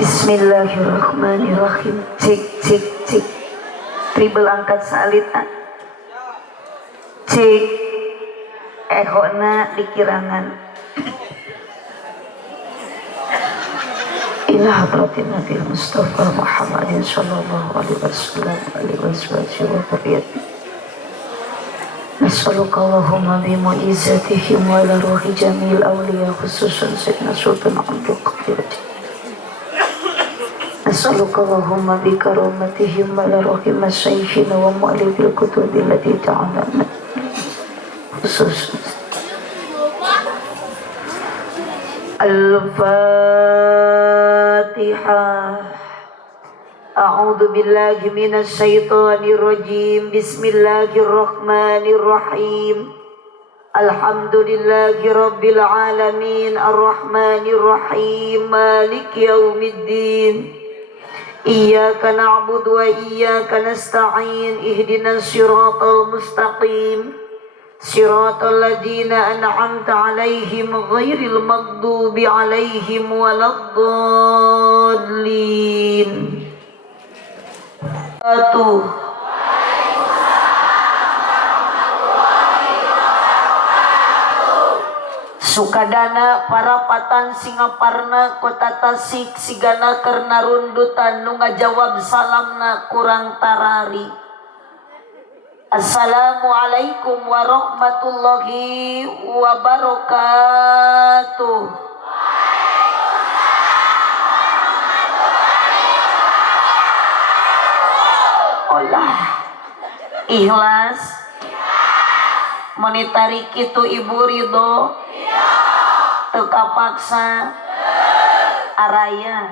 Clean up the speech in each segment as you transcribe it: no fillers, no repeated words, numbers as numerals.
Bismillahirrahmanirrahim. Cik cik cik. Tribel angkat salit. Cik. Ehona dikirangan. Ila hadratin Nabi Mustafa Muhammadin sallallahu alaihi wasallam alaihi wasallam wa bariyati. Nas'aluka Allahumma bimu'izzatihim wa ala ruhi jamil awliya khususan Sayyidina Sultan Abdul Qadir. Nas'aluka Allahumma bikaromatihim wa ala ruhi masyaykhina wa mu'alifil kutubi allati ta'alana khususan Al-Fatihah. A'udzu billahi minasy syaithanir rajim. Bismillahirrahmanirrahim. Alhamdulillahi rabbil alamin arrahmanir rahim maliki yaumiddin. Iyyaka na'budu wa iyyaka nasta'in ihdinas siratal mustaqim. Siratal ladzina an'amta 'alaihim ghairil maghdubi 'alaihim waladdallin. Sukadana parapatan Singaparna kota Tasik sigana karena rundutan nu ngajawab salamna kurang tarari. Assalamualaikum warahmatullahi wabarakatuh. Olah ikhlas monetari kitu ibu ridho teka paksa araya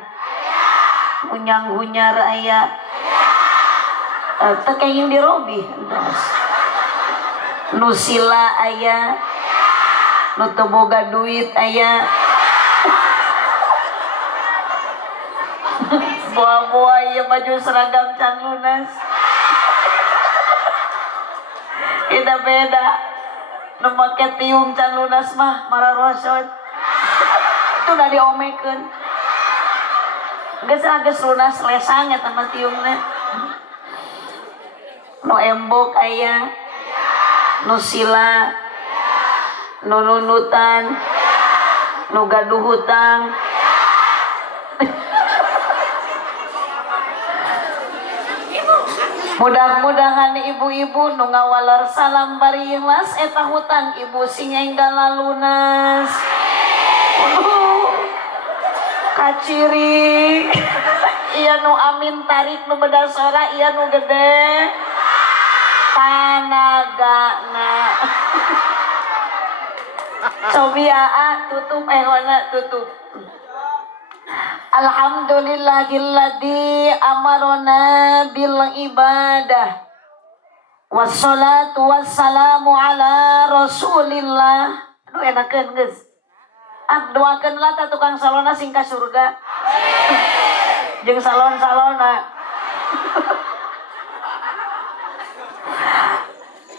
unyang-unyar aya teka yang dirobi nusila aya nutoboga duit aya buah-buah ya baju seragam can lunas ida beda nu make tiung can lunas mah mararosot itu udah diomekeun geus lunas lesangnya sama tiungna nu embok aya nu sila nu nunutan nu gaduh hutang mudah-mudahan ibu-ibu nu ngawalar salam bari ikhlas eta hutang ibu singenggala lunas. Kaciri iya nu amin tarik nu bedasora iya nu gede tanagana cobi tutup ehona tutup. Alhamdulillahilladzi amarona bil ibadah wassalatu wassalamu ala rasulillah. Aduh enakeun geus doakeun lah ta tukang salona sing ka surga jeung salon-salona.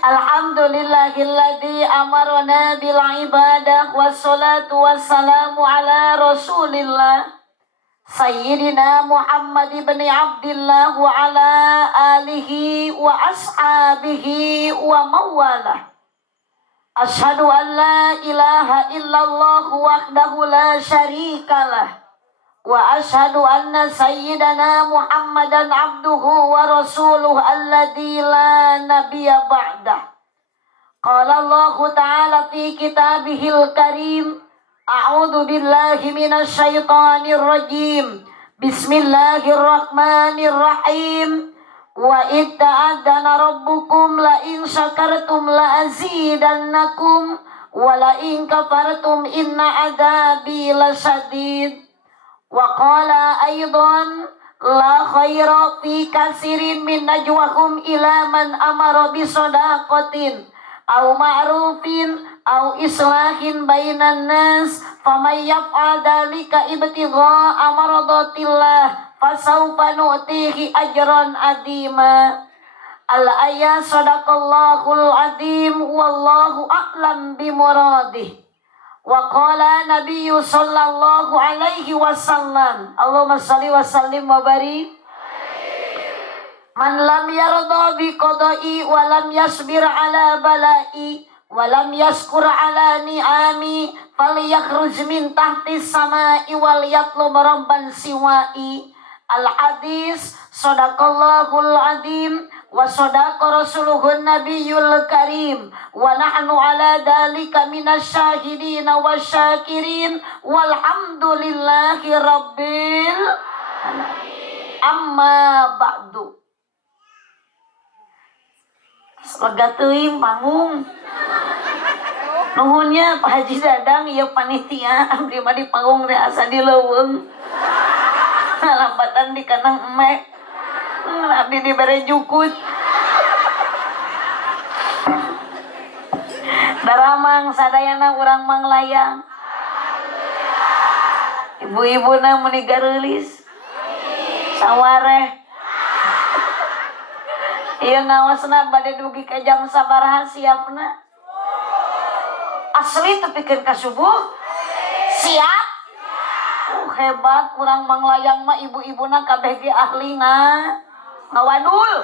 Alhamdulillahilladzi amarona bil ibadah wassalatu wassalamu ala rasulillah Sayyidina Muhammad ibn Abdillah wa ala alihi wa ashabihi wa mawalah. Ashhadu an la ilaha illallah wahdahu la syarikalah wa ashhadu anna sayyidana Muhammadan abduhu wa rasuluh alladzi la nabiyya ba'dah. Qala Allah ta'ala fi kitabihil karim a'udzu billahi minasy syaithanir rajim. Bismillahirrahmanirrahim. Wa itta'adzana rabbukum la in syakartum la azidannakum wa la in kafartum inna adzabi lasyadid. Wa qala aidan la khaira fi katsirin min najwahum ila man amara bi shadaqatin aw ma'rufin aw islahin bainan nas faman yaf'al dzalika ibtigha'a maradatillah fasawfa nu'tihi ajran adima. Al-ayat sadaqallahul azim wallahu a'lam bimuradih. Wa qala Nabiyyu sallallahu alaihi wasallam, Allahumma shalli wa sallim wa barik. Man lam yarda bi qada'i wa lam yasbir ala bala'i wa lam yashkur ala ni'ami falyakhruj min tahti samai wal yatlub rabban siwa'i. Al hadis sadaqallahul azim wa sadaqa rasuluhun nabiyul karim wa nahnu ala dhalika minasyahidin wasyakirin walhamdulillahi rabbil alamin. Amma ba'du. Lega teuing panggung. Nuhunnya Pak Haji Dadang ieu panitia abdi mah di panggung teh asa dileuweung. Lambatan di kanang emek. Abdi dibere jukut. Daramang sadayana urang manglayang. Ibu-ibuna meuni gareulis. Sawareh. Ieu ngawasna bade dugi ka jam sabaraha siapna? Asli teu pikeun ka subuh? Siap? Hebat urang manglayang mah ibu-ibuna kabeh ge ahli ngawadul.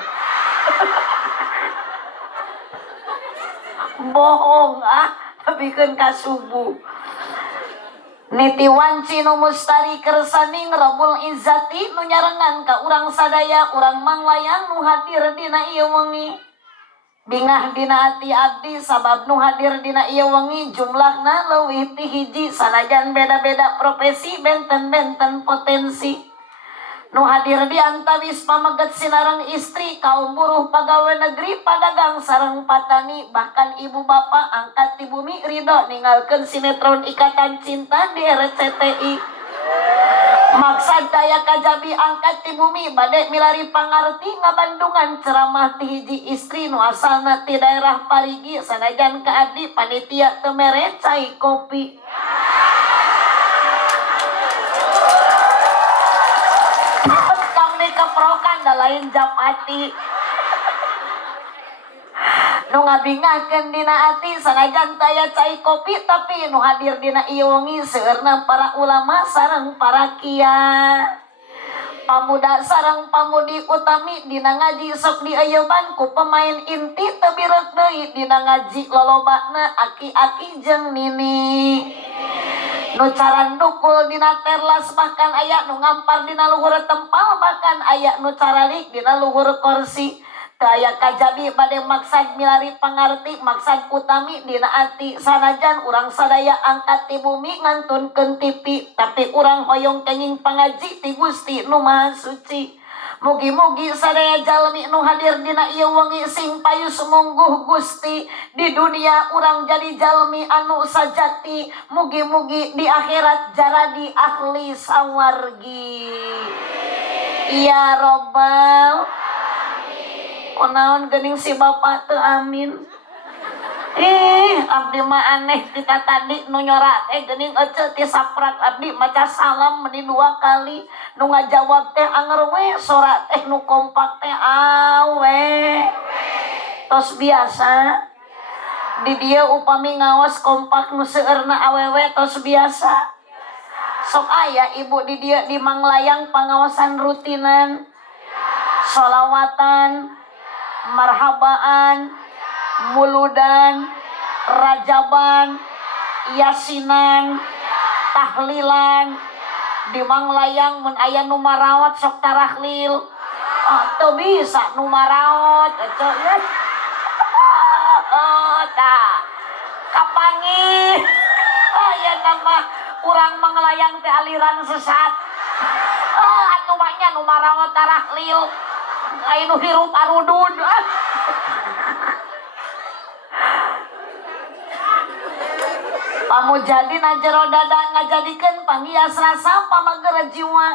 Bohong pikeun ka subuh. Nitiwan cinu mustari kersaning Rabbul Izzati nu nyarengan ka urang sadaya urang manglayang nu hadir dina ieu wengi. Bingah dina ati abdi sabab nu hadir dina ieu wengi jumlahna leuwih ti hiji sanajan beda-beda profesi benten-benten potensi. Nu hadir di antawis pamaget sinareng istri, kaum buruh pagawe negeri, padagang sareng patani, bahkan ibu bapak angkat ti bumi ridho ninggalkeun sinetron Ikatan Cinta di RCTI. Maksad daya kajabi angkat ti bumi bade milari pangarti ngabandungan ceramah ti hiji istri nu asalna ti daerah Parigi sanajan ka abdi panitia teu mere cai kopi. Keprokan da lain japati nu ngabingakeun dina ati sanajan taya cai kopi tapi nu hadir dina ieu wengi seueurna para ulama sareng para kiai pamuda sareng pamudi utami dina ngaji sok diayeban ku pemain inti teu birek deui dina ngaji lolobana aki-aki jeung nini nu caran dukul dina terlas bahkan aya nu ngampar dina luhur tempal bahkan aya nu caralik dina luhur kursi teu aya kajabi bade maksad milari pangarti maksad utami dina ati sanajan urang sadaya angkat ti bumi ngantunkeun TV tapi urang hoyong kenging pangaji ti Gusti Nu Maha Suci. Mugi-mugi sadaya jalmi nu hadir dina ieu wengi sing payu sumungguh Gusti di dunia urang jadi jalmi anu sajati, mugi-mugi di akhirat jaradi ahli sawargi. Ya Rabbal kunaon geuning si Bapa teu amin. Abdi mah aneh kita tadi nu nyorat geuning ece ti saprak abdi maca salam meni 2 kali nu ngajawab teh anger we sora teh nu kompak teh awe tos biasa di dieu upami ngaos kompak nu seueurna awewe tos biasa sok aya ibu di dieu di manglayang pangaosan rutinan sholawatan marhabaan muludan, rajaban, yasinan, tahlilan, di manglayang mun aya nu marawat sok tarahlil. Teu bisa nu marawat ece. Tah. Kapangi. Aya nama urang manglayang teh aliran sesat. Atuh mah nya nu marawat tarahlil. Ai nu hirup arudud. Pamujadi na jero dada ngajadikeun panghias rasa pamagere jiwa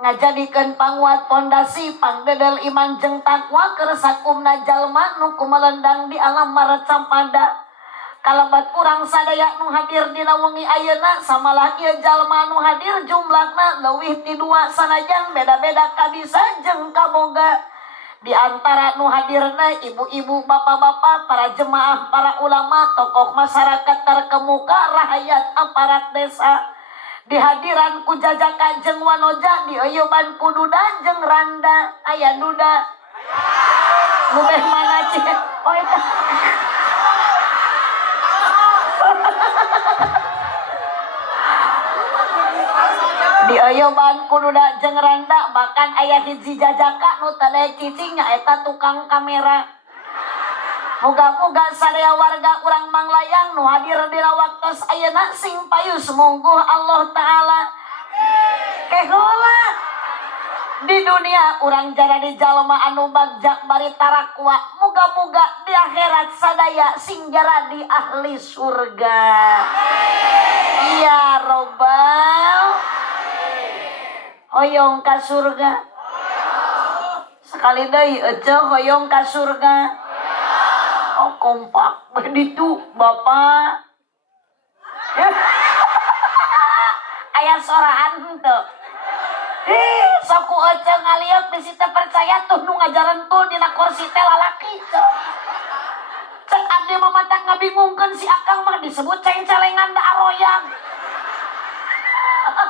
ngajadikeun panguat pondasi pangdedel iman jeung takwa keur sakumna jalma nu kumelendang di alam maracampada kalabat urang sadaya nu hadir dina wengi ayeuna samalah ieu jalma nu hadir jumlahna leuwih ti 2 sanajan beda-beda kabisa jeung kaboga Di antara nu hadirna ibu-ibu, bapak-bapak, para jemaah, para ulama, tokoh masyarakat terkemuka, rakyat aparat desa. Di hadiran ku jajaka jeung wanoja, di eueuban ku duda jeung randa. Aya duda. Nu teh mana cik? Oh eta. Di eueuban ku duda jeung randa, bahkan aya hiji jajaka nu teu cicing nyaeta tukang kamera. Moga-moga sadaya warga urang Manglayang nu hadir dina waktos ayeuna sing payus mungguh Allah taala. Keheula di dunia urang jadi jalma anu bagja bari tarakwa, moga-moga di akhirat sadaya sing jadi ahli surga. Ya robbal hoyong ka surga. Sekali deui ece hoyong ka surga. Oh kompak begitu Bapak. Aya soraan henteu. Sok ku ece ngaliuk bisi teu percaya tuh nu ngajarentul dina kursi teh lalaki. Cek abdi mah matak ngabingungkeun si akang mah disebut ceng-celengan da aroyang.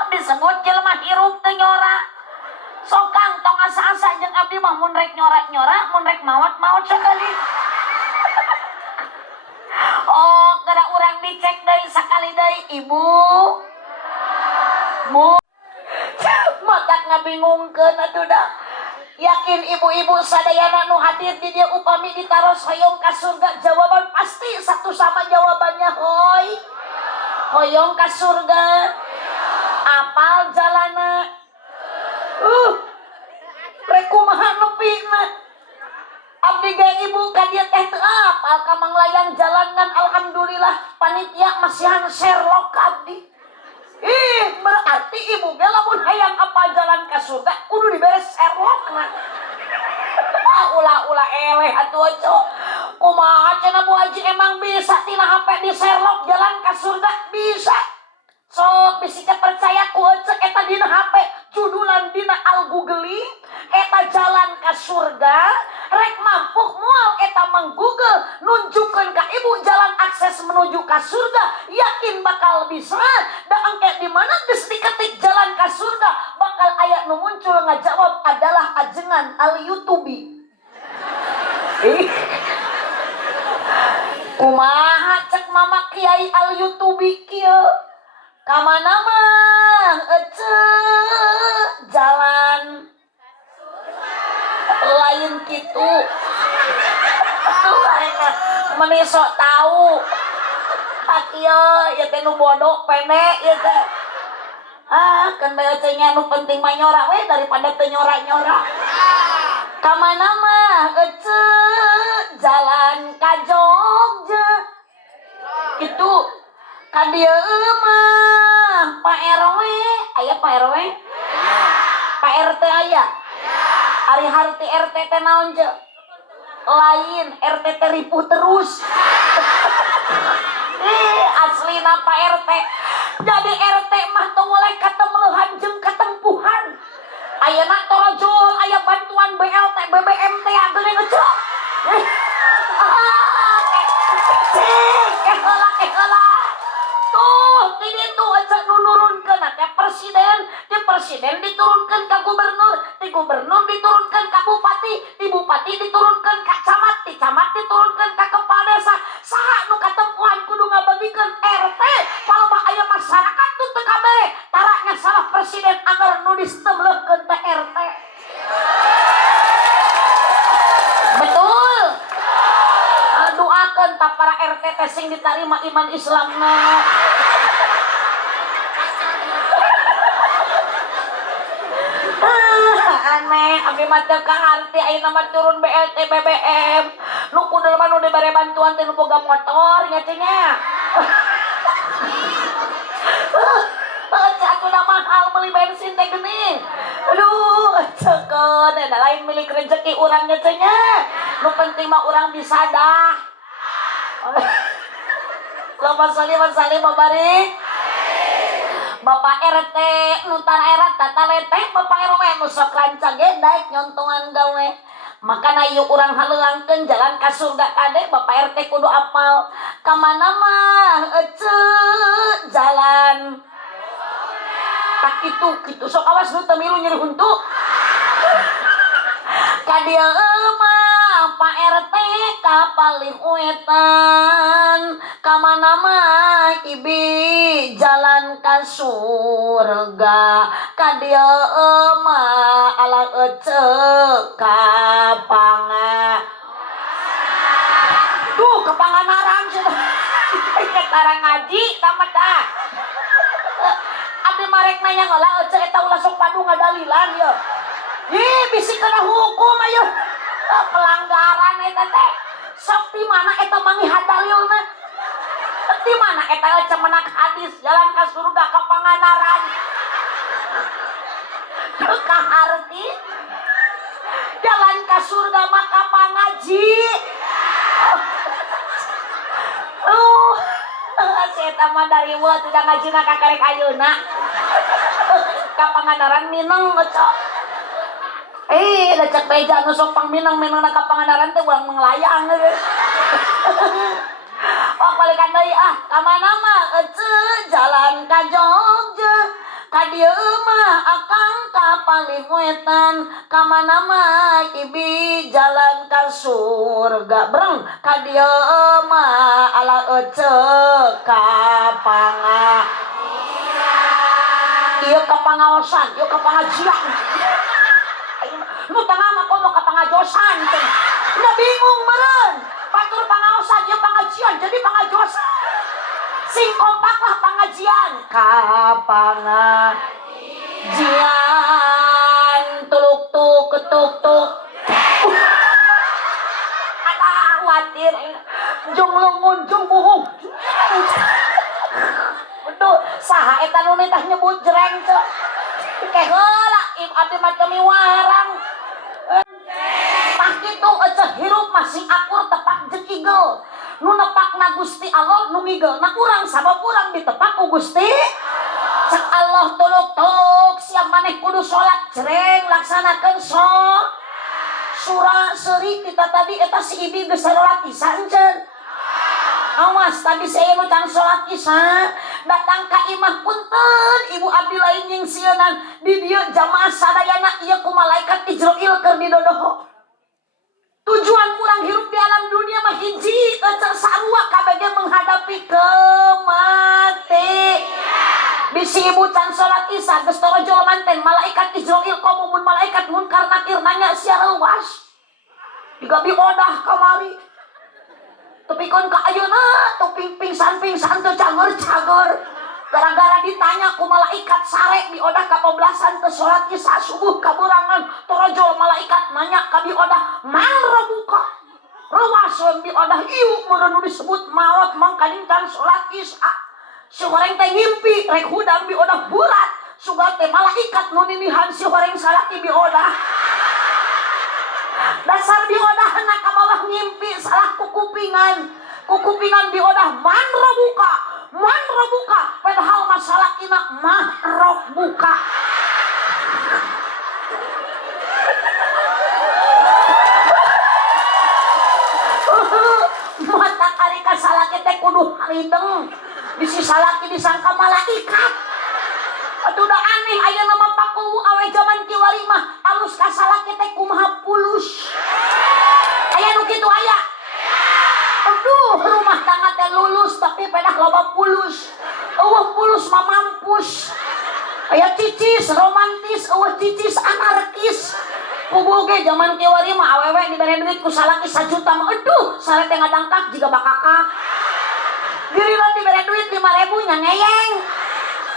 Disebut jelema hirup teu nyora. Sokang tong asa-asa jeung abdi mah mun rek nyora-nyora, mun rek maot-maot sakali. Oh, kada urang dicek deui sakali deui, Ibu. Bu. Matak ngabingungkeun atuh dah. Yakin ibu-ibu sadayana nu hadir di dieu upami ditaros hoyong ka surga, jawaban pasti satu sama jawabannya hoy. Hoyong ka surga. Apal jalana. Rek kumaha nepina. Abdi ge ibu ka dieu teh teu apal ka Manglayang jalangan, alhamdulillah panitia masihan Sherlock ka abdi. Berarti ibu ge lamun hayang apal jalan ka surga kudu diberes Sherlock na. Ulah-ulah eleh atuh cok. Kumaha cenah Bu Haji emang bisa tina HP di Sherlock jalan ka surga? Bisa. Sok bisi percaya ku cek eta dina HP judulan dina Al-Googling eta jalan ka surga. Rek mampuh moal eta mang-Google nunjukkeun ka ibu jalan akses menuju ka surga, yakin bakal bisa. Da engke di mana geus diketik jalan ka surga bakal aya nu muncul ngajawab adalah ajengan Al-Yutubi. Kumaha cek mama Kiai Al-Yutubi kieu? Kamana mah ece jalan lain kitu. Meni sok tahu. Akieu ya teh nu bodoh pene ya teh. Kan bae ece nya nu penting mah nyora we daripada teu nyora-nyora. Kamana mah ece jalan ka Jogja. Kitu. Ka dieu mah Pak RW, aya Pak RW? Pak RT aya? Ari harti RT teh naon je? Lain, RT teh ripuh terus. Aslina Pak RT. Jadi RT mah tong mulai katemeuhan jeung katempuhan. Ayeuna torojul aya bantuan BLT, BBM teh geuning ngecek. Keheula. Tuh, ini tuh aja nurunkan teh presiden, di presiden diturunkan ke gubernur, di gubernur diturunkan ke bupati, di bupati diturunkan ke camat, di camat diturunkan ke kepala desa. Saha nu katempuhan kudu ngabagikeun RT, paloba aya masyarakat tuh teu kabeh. Taranya salah presiden anggar nu distemleukeun teh RT. Betul. Doakeun ta para RT teh sing ditarima iman Islamna. Aneh, abdi mah teu kaharti ayeuna mah turun BLT BBM. Nu kudu mah nu dibere bantuan teh nu boga motor nya teh nya. Aku na mahal beli bensin teh geuning. Aduh, cekeun eta lain milik rezeki urang nya teh nya. Nu penting mah urang bisa dah. Allahumma sholli wa sallim wa barik. Bapak RT nu tara erat tata leteh Bapak RW nu sok rancang ge daek nyontongan gawe. Makana yuk urang haleuangkeun jalan ka surga kade Bapak RT kudu apal kamana mah jalan tak kitu sok awas nu teu milu nyeri huntu ka dieu mah Pak RT kapalih wetan kamana mah ibi jalan ka surga ka dieu mah ala kapanga tuh kepanganaran ketara ngaji tamat dah abdi marek nanya ngolah eta ulah sok padu ngadalilan ya ih bisi kena hukum ayo pelanggaran eta teh sok di mana eta mangihat dalilna di mana eta cemenak hadis jalan ka surga ka panganaran ka harti jalan ka surga mah ka pangaji si eta mah dari buat udah ngajina ka karek ayeuna ka panganaran mineng ngecok da cek beja nu sok pang mineng ka panganaran teh ulang menglayang oh balikan deui ka mana mah jalan ka Jogja ka dieu mah akang kapalih wetan ka mana mah ibi jalan ka surga breng ka dieu mah ala kapanga ieu kapangaosan ieu kapangajian nu tengah mah komo kapangajosan teh udah bingung meureun batur pangaosan ieu pangajian jadi pangajosan sing kompak lah pengajian kapangajian tuluk tuk ketuk tuk ada khawatir jung lungun jung buhung betul saha eta nu teh nyebut jreng teh keh heula abdi mah teu miwarang tah kitu eceh hirup masih akur tepak jeung igel nu nepakna Gusti Allah nu ngigeulna urang sabab urang ditepak ku Gusti cek Allah tuluk tuk siap maneh kudu salat jreng laksanakeun surah seuri kita tadi eta si ibi geus salat isya enceun awas tadi saya nu can salat isya datang ka imah punten ibu abdi lain nyingsieunan di dieu jamaah sadayana ieu ku malaikat Israil keur didodoho tujuan kurang hidup di alam dunia mah hiji ecek sarua kabege menghadapi kematian bisi ibu can salat isya geus torojol manten malaikat Israil komumun malaikat munkar nakir nanya sia leuwas digabi odah kamari tepikon ka ayeuna teu pingsan teu cager gara-gara ditanya ku malaikat sare di odah kapoblasan teu salat isya subuh kaburangan torojol malaikat nanya ka di odah man rabuka rawason di odah ieu meureun disebut maot mangkalintan salat isya si horeng teh ngimpi rek hudang di odah burat sugat teh malaikat nu ninihan si horeng salat di odah dasar di odah na ka bawah ngimpi salah kukupingan di odah man rabuka padahal masalah ina mahrok buka mata kari ka salaki teh kudu harideng bisi salaki disangka malaikat atuh da aneh aya nama paku awe zaman kiwari mah alus ka salaki teh kumaha pulus aya nu kitu aya aduh rumah tangga teh lulus tapi pedah loba pulus eueuh pulus mah mampus aya cicis romantis eueuh cicis anarkis puguge zaman kiwari mah awewe dibere duit ku salaki 1 juta mah aduh sare teh ngadangkak jiga bakaka giliran dibere duit 5.000 nya ngeyeng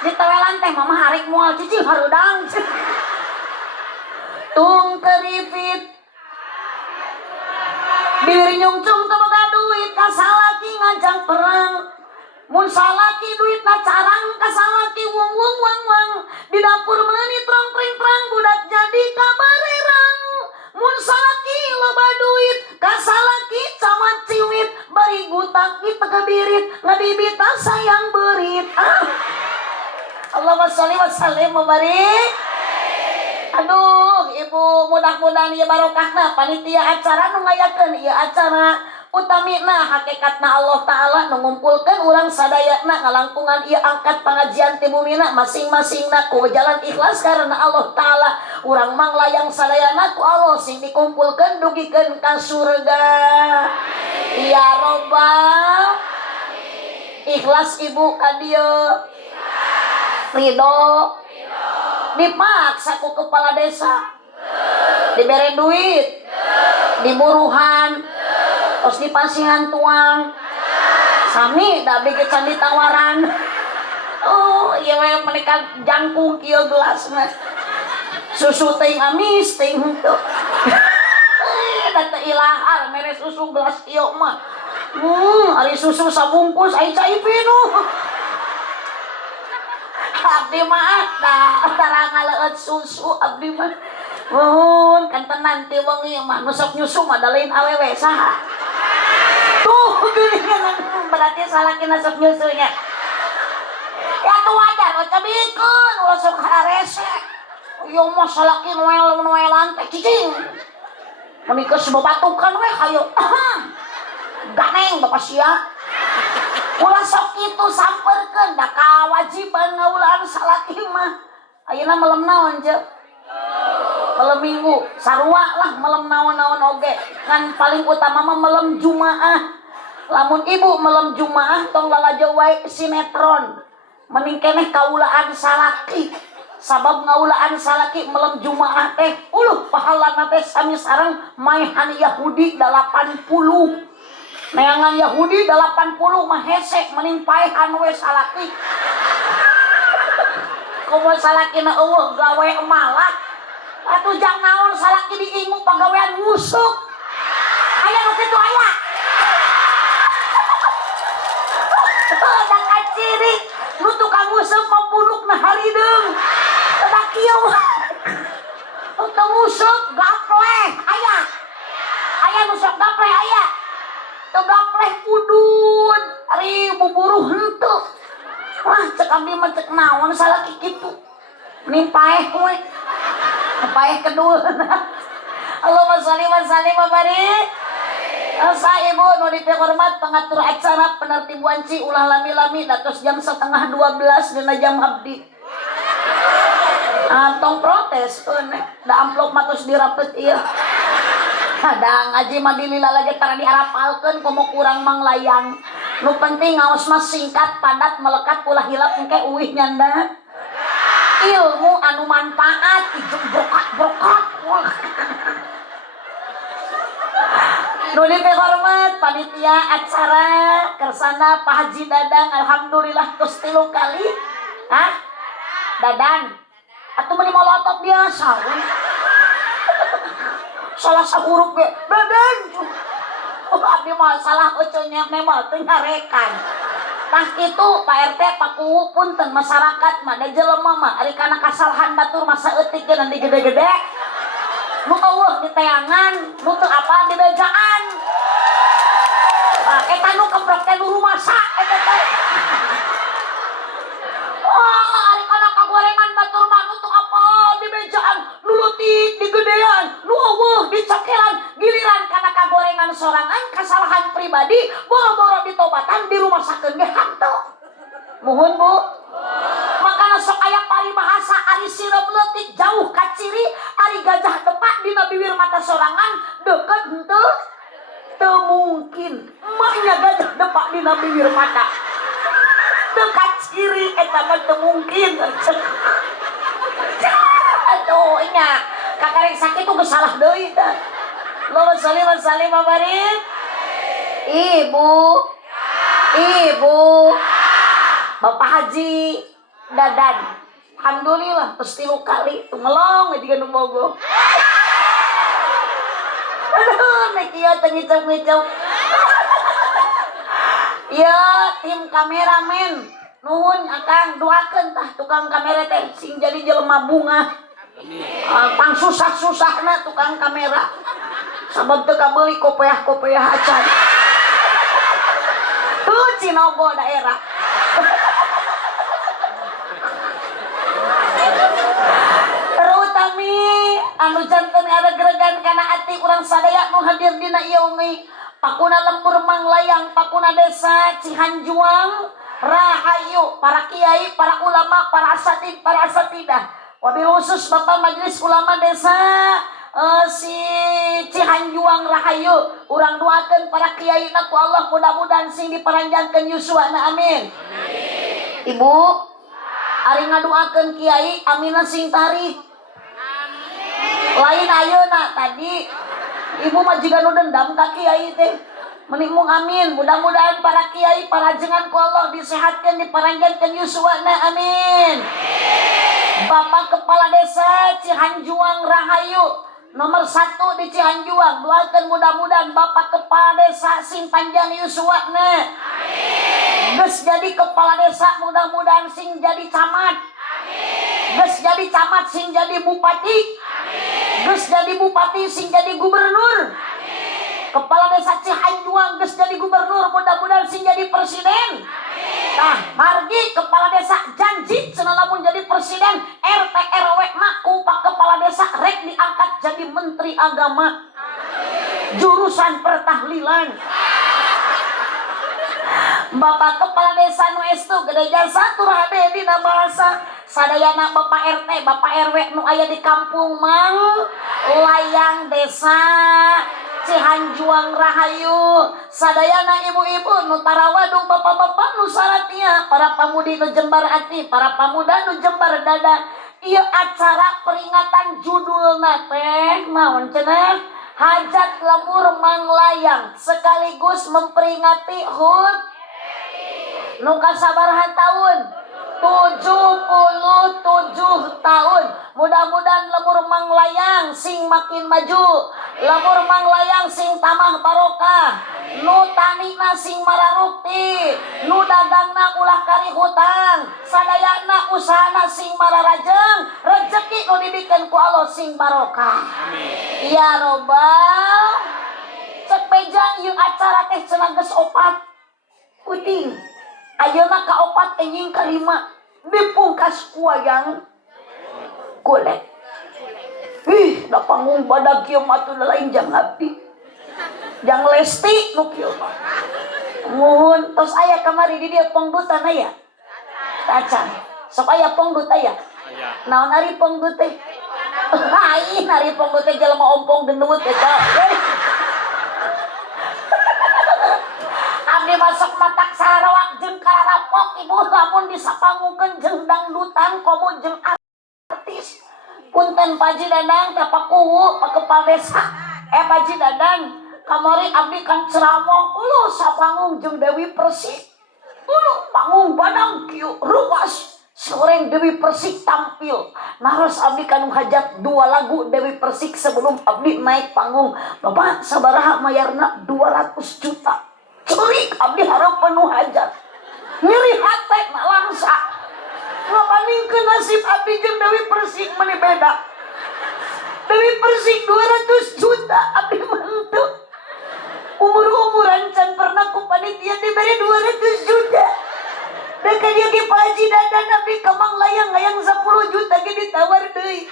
ditewelan teh mama harik moal cici harudang tung keripit bibir nyungcung teu boga duit ka salaki ngajak perang mun salaki duitna carang ka salaki wong di dapur meuni trong-treng budak jadi kabarerang mun salaki loba duit ka salaki camat ciwit bari gutak kita kebirit ngadibita sayang berit Allahumma sholli wa sallim wa barik Aduh ibu mudah-mudahan ieu barokahna panitia acara nu ngayakeun ieu acara utamina hakikatna Allah Ta'ala nu ngumpulkeun urang sadayana ngalangkungan ieu angkat pangajian ti bumina masing-masingna ku jalan ikhlas karena Allah Ta'ala urang manglayang sadayana ku Allah sing dikumpulkeun dugikeun ka surga ya robbal ikhlas ibu ka dieu ridho dipaksa ku kepala desa dibere duit diburuhan terus dipasihan tuang sami da bege can ditawaran oh iya we menika jangkung kieu gelasna susu teuing amis teuing henteu da teu ilahar mere susu gelas kieu mah ari susu sabungkus ai cai pinuh abdi mah tara ngaleut susu abdi mah mohon kan tenan ti wengi mah nu sok nyusu mah da lain awewe saha tuh geuningan berarti salakina sok nyusunya ya tuh wajar o cabikeun ulah sok harese ieu mah salaki noel-noelan teh cicing mun geus babatukan we hayu ganeng bapak sia ulah sok kitu sampeurkeun da kawajiban ngaulaan salaki mah ayeuna malam naon je malam minggu sarua lah malam naon-naon oge kan paling utama mah malam jumaah lamun ibu malam jumaah tong lalajo wae sinetron mending keneh kaulaan salaki sabab ngaulaan salaki malam jumaah teh pahalana teh sami sareng maehan Yahudi 80 neangan Yahudi 80 mah hese mending paehan we salaki komo salakina eueuh gawe malak atuh jang naon salaki diingu pagawean musuk aya nu kitu aya da kaciri nu tukang musuk mah pundukna harideung da kieu teu musuk gapleh aya nu sok gapleh aya teu gapleh pudun ari buburuh henteu wah cek abdi mah cek naon salaki kitu mending paeh we paeh kedua Allahumma sholli wa sallim wa barik sa ibu nu dipihormat pengatur acara penertib wanci ulah lami-lami datos jam 11:30 dina jam abdi tong protes da amplop matos dirapet ieu da ngaji mah dilila lagi tara diarapalkeun komo kurang manglayang nu penting ngaos mah singkat padat melekat ulah hilap engke uih nyanda ilmu anu manfaat ijung brokat nu dipihormat panitia acara kersana Pak Haji Dadang alhamdulillah tos 3 kali Dadang atuh meni molotov biasa we salah sahurup ge Dadang abdi mah salah euceunnya memang teu ngarekan tah kitu Pak RT Pak Kuwu punten masyarakat mah da jelema mah ari kana kasalahan batur masa eutik ge nanti gede-gede nu eueuh di teangan nu teu apal di bejaan eta nu keprok teh nu rumasa eta teh ari kana kagorengan batur mah nu teu apal di bejaan nu leutik di gedean nu eueuh di cokelan giliran kana kagorengan sorangan kesalahan pribadi boro-boro ditobatan di rumah sakit ge hantu muhun bu makana sok aya paribahasa ari sirep leutik jauh ka ciri ari gajah depak dina bibir mata sorangan deket henteu teu mungkin mahnya gajah depak dina bibir mata teu ka ciri eta mah teu mungkin aduh nya kakarek sakit tuh salah deui tah Allahumma sholli wa sallim wa barik ibu Bapak Haji Dadan alhamdulillah terus 3 kali tuh ngelong di nu bogo aduh nek ieu teh ngicau-ngicau ya tim kameramen nuhun akang doakeun tah tukang kamera teh sing jadi jelema bunga pang susah-susahna tukang kamera sabab teu kabeuli kopeah-kopeah acan Cinogo daerah terutami anu janten ada geregan kana ati urang sadaya nu hadir dina ieu wengi pakuna lembur manglayang pakuna desa Cihanjuang Rahayu, para kiai, para ulama, para asatid, para asatidah. Wabil khusus Bapak Majelis Ulama Desa si Cihanjuang Rahayu, urang doakeun para kiai na ku Allah mudah-mudahan sing diparanjangkeun yuswana amin. Ibu, ari ngadoakeun kiai amina sing tarik. Lain ayeuna tadi ibu mah jiga nu dendam ka kiai teh. Menikmung amin, mudah-mudahan para kiai, para jengan ku Allah disehatkan, diparanjangkan yuswana amin. Bapak Kepala Desa Cihanjuang Rahayu nomor 1 di Cihanjuang, doakan mudah-mudahan Bapak Kepala Desa sing panjang yuswana amin. Geus jadi Kepala Desa mudah-mudahan sing jadi camat amin. Geus jadi camat sing jadi bupati amin. Geus jadi bupati sing jadi gubernur amin. Kepala Desa Cihanjuang geus jadi gubernur mudah-mudahan sing jadi presiden. Amin. Nah, margi Kepala Desa janji cenah lamun jadi presiden RT RW mah ku Pak Kepala Desa rek diangkat jadi menteri agama. Amin. Jurusan pertahlilan. Bapak Kepala Desa nu estu gede jasa turade dina bahasa sadayana Bapak RT Bapak RW nu aya di kampung Mang Layang Desa Cihanjuang Rahayu sadayana ibu-ibu nu tarawadu bapak-bapak nu saratia para pamudi nu jembar ati para pamuda nu jembar dada ieu acara peringatan judulna teh naon cenah hajat lembur manglayang sekaligus memperingati HUT nu kasabaraha tahun 77 tahun. Mudah-mudahan lemur manglayang sing makin maju, lemur manglayang sing tamah barokah, nu tanina sing mararukti, nu dagangna ulah kari hutang, sadayana usahana sing mararajeng, rezeki nu dibikeun ku Allah sing barokah. Amin. Ya robbal. Cek beja ieu acara teh cenah geus 4 puting. Ayeuna ka 4 enjing ka 5 dipungkas ku wayang golek. Ih, da panggung badag kieu mah teu lain jang abdi. Jang Lesti nu kieu mah. Muhun tos aya kamari di dieu pongdutan aya. Tacan. Sok aya pongdut aya. Naon ari pongdut teh? Lain ari pongdut teh jelema ompong gendut eta. Abdi masuk matak Sarawak jeung kararapok ibu lamun disapangungkeun jeung dangdutan komo jeung artis. Punten Paji Dadang teh pakuwu Pak Kepala Desa. Paji Dadang kamari abdi kan ceramah uluh sapanggung jeung Dewi Persik. Uluh panggung badang kieu ruas. Soreng Dewi Persik tampil. Naros abdi kanu hajat 2 lagu Dewi Persik sebelum abdi naik panggung. Bapak sabaraha mayarna 200 juta. Cerik abdi harap penuh hajat. Nyeri hati nak langsa. Ngabandingkeun nasib abdi jeung Dewi Persik meni beda. Dewi Persik 200 juta abdi mah henteu. Umur-umuran can pernah ku panitia diberi 200 juta. Dan ka dia ge Paji Dadan abdi ka Manglayang hayang 10 juta ge ditawar deui.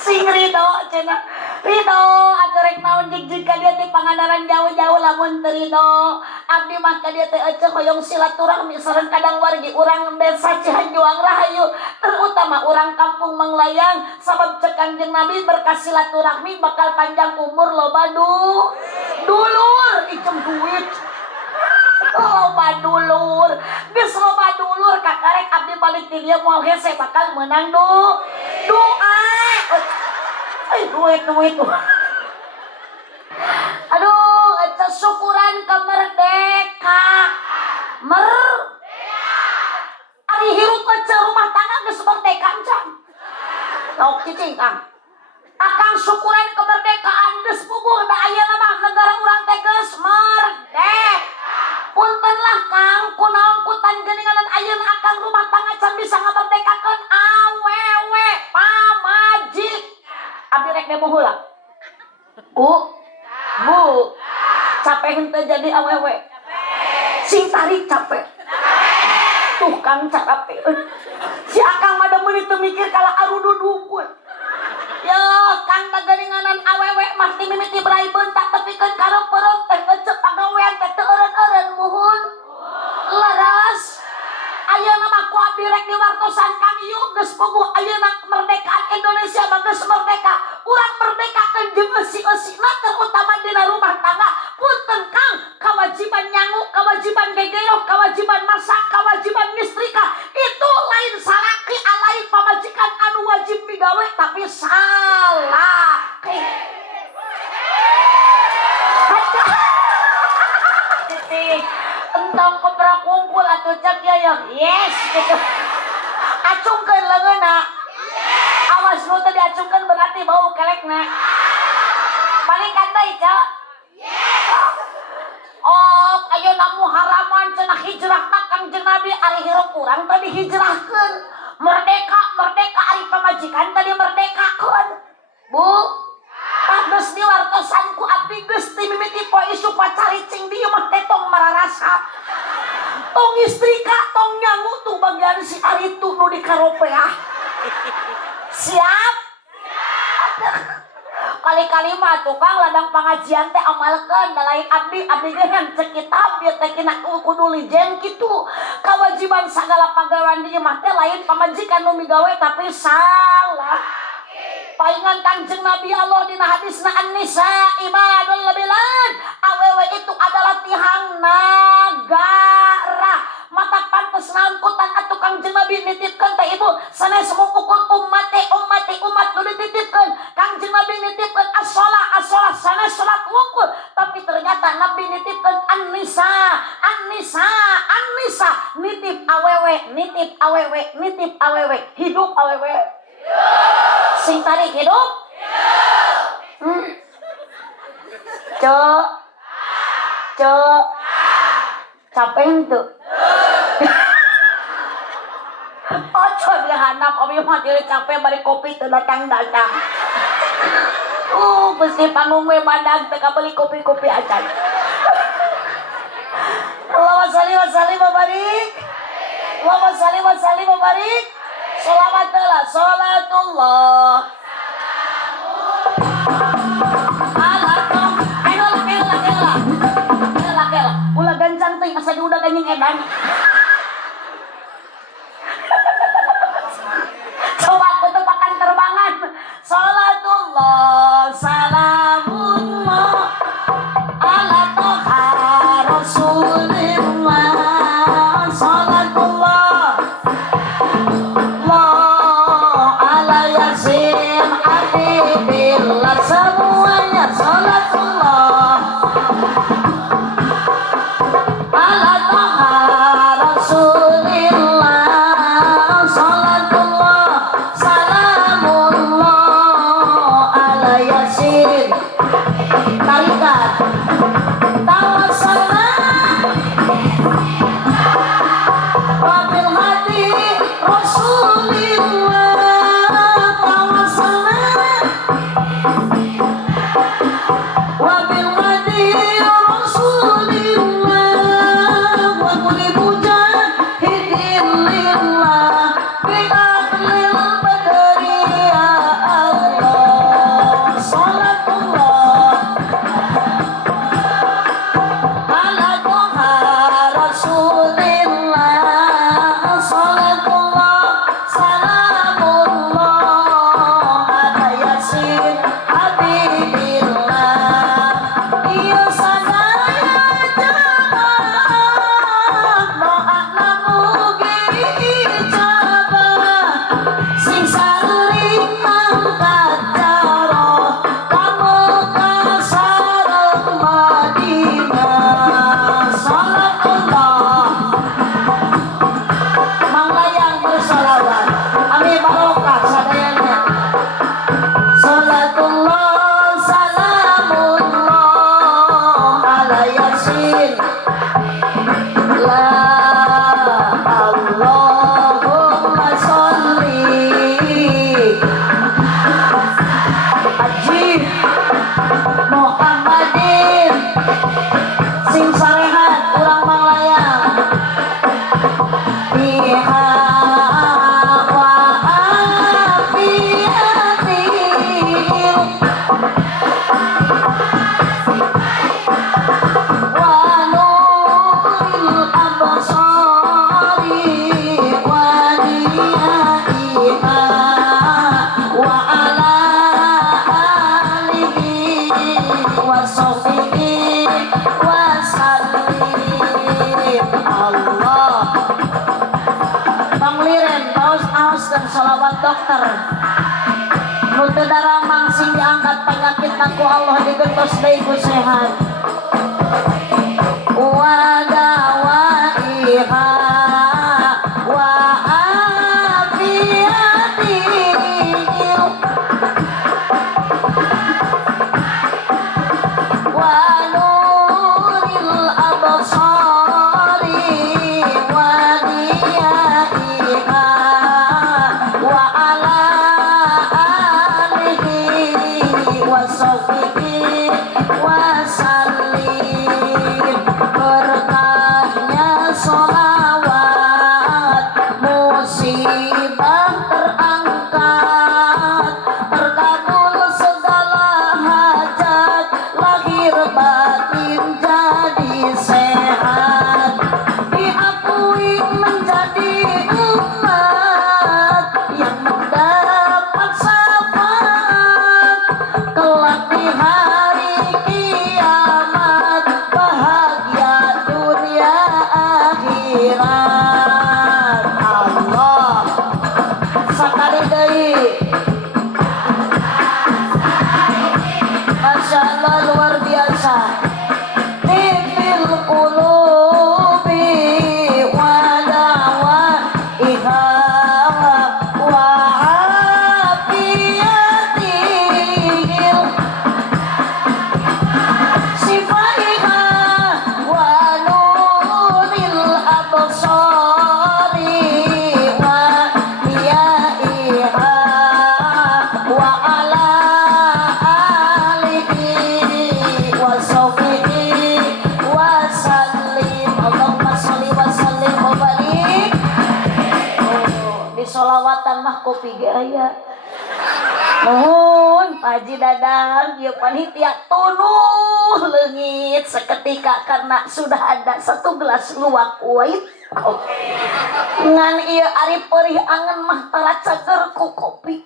Sing Ridho cenah. Ridho atuh rek naon jig-jig ka dieu teh pangandaran jauh-jauh lamun teu ridho. Abdi mah ka dieu teh eceuh hoyong silaturahmi sareng kadang wargi urang Desa Cihanjuang Rahayu, terutama urang kampung Manglayang sabab cek Kanjeng Nabi berkah silaturahmi bakal panjang umur loba dulur ijem duit. Loba dulur, geus loba dulur kakarek abdi balik ti dieu moal hese bakal meunang doa. Duit. Aduh, eta syukuran ke merdeka. Ari hirup ece rumah tangga geus merdeka encan. Sok cicing Kang. Akang syukuran kemerdekaan geus puguh da ayeuna mah negara urang teh geus merdeka. Punten lah Kang, kunaon kutan geuningan ayeuna akang rumah tangga can bisa ngamerdekakeun awewe pamajik. Abdi rek demo heula. Bu, capek henteu jadi awewe. Sing tarik capek. Tuh Kang capek. Si akang pada menit mikir kalau arudu dungkul. Ya, kang tagaringanan awewe mah ti mimiti berai bentak tepikeun kareupeureuh teh ecek pagawean teh teu eureun-eureun muhun. Laras. Ayeuna mah ku abdi rek diwartosan Kang Ieu geus puguh ayeuna kemerdekaan Indonesia mah geus merdeka. Urang merdekakeun jeung eusi-eusina terutama dina rumah tangga. Punten Kang, kewajiban nyangu, kewajiban gegeyok, kewajiban masak, kewajiban ngistrika itu lain salaki alain pamajikan anu wajib migawe tapi salaki. Entong kobra kumpul atuh cek ya yes gitu. Acungkeun leungeunna. Awas nu teh diacungkeun berarti bau kelekna. Balikan deui, Cak. Oh, ayeuna muharaman cenah hijrahna Kangjeng Nabi ari hirup urang teh dihijrahkeun. Merdeka, merdeka ari pamajikan teh dimerdekakeun. Bu, geus diwartosan ku abdi geus ti mimiti poe isu pacaricing dieu mah teh tong mararasa. Tong istrika, tong nyangu tuh bagian si ari tu nu dikaropeah. Siap? Kali-kali mah tukang ladang pengajian teh amalkeun da lain abdi ge ngan cek kitab ieu teh kina kudu lijen kitu. Kewajiban sagala pagawean dieu mah teh lain pamajikan nu migawe tapi salah. Paingan Kangjeng Nabi Allah dina hadisna An-Nisa ibadul bilad. Awewe itu adalah tihang nagara. Mata pantes naon kutan atuh Kangjeng Nabi nitipkeun teh ibu sanes mengukur umat nu dititipkeun. Kangjeng Nabi nitipkeun as-shalah sanes salat wungkul tapi ternyata Nabi nitipkeun An-Nisa nitip awewe hidup awewe sing tarik hidup cek capek tuh ojo dia hanap obi mah dia capek bari kopi teu datang Gusti panggung we badag teu kabeli kopi-kopi acan. Allahumma shalli wa sallim wa barik. Allahumma shalli wa sallim wa barik. Sholawatullah, sholatullah. Ulah gancang teh asa diudah ganyeng edan. Coba aku tepakan terbangan. Sholatullah, salamullah ala toha rasulillah. Sholatullah Allah ala yasin habibillah semua wa sahbihi wa sallim. Allah pangliren paus-paus dan sholawat dokter nu teu daramang sing diangkat penyakit ku Allah digentos deui ku sehat wa dawaiha wa afiyati wa nuril absari wa diyaiha wa ala alihi wa sahbihi wa sallim. Berkahnya sholawat musibah terangkat, terkabul segala hajat, lahir batin jadi sehat, diakui menjadi umat yang mendapat syafaat kelak di hari kiamat, bahagia dunia akhirat. Allah sakali deui. Masya Allah luar biasa. Tifil qulubi wa dawaiha wa afiyatihil sifaiha wa nuril absari wa diyaiha wa ala alihi wa sahbihi wa sallim. Allahumma sholli wa sallim wa barik. Di sholawatan mah kopi ge aya. Nuhun Pak Haji Dadang, ieu panitia tunuh leungit seketika karena sudah ada 1 gelas luwak white kopi. Ngan ieu ari perih angen mah tara cager ku kopi.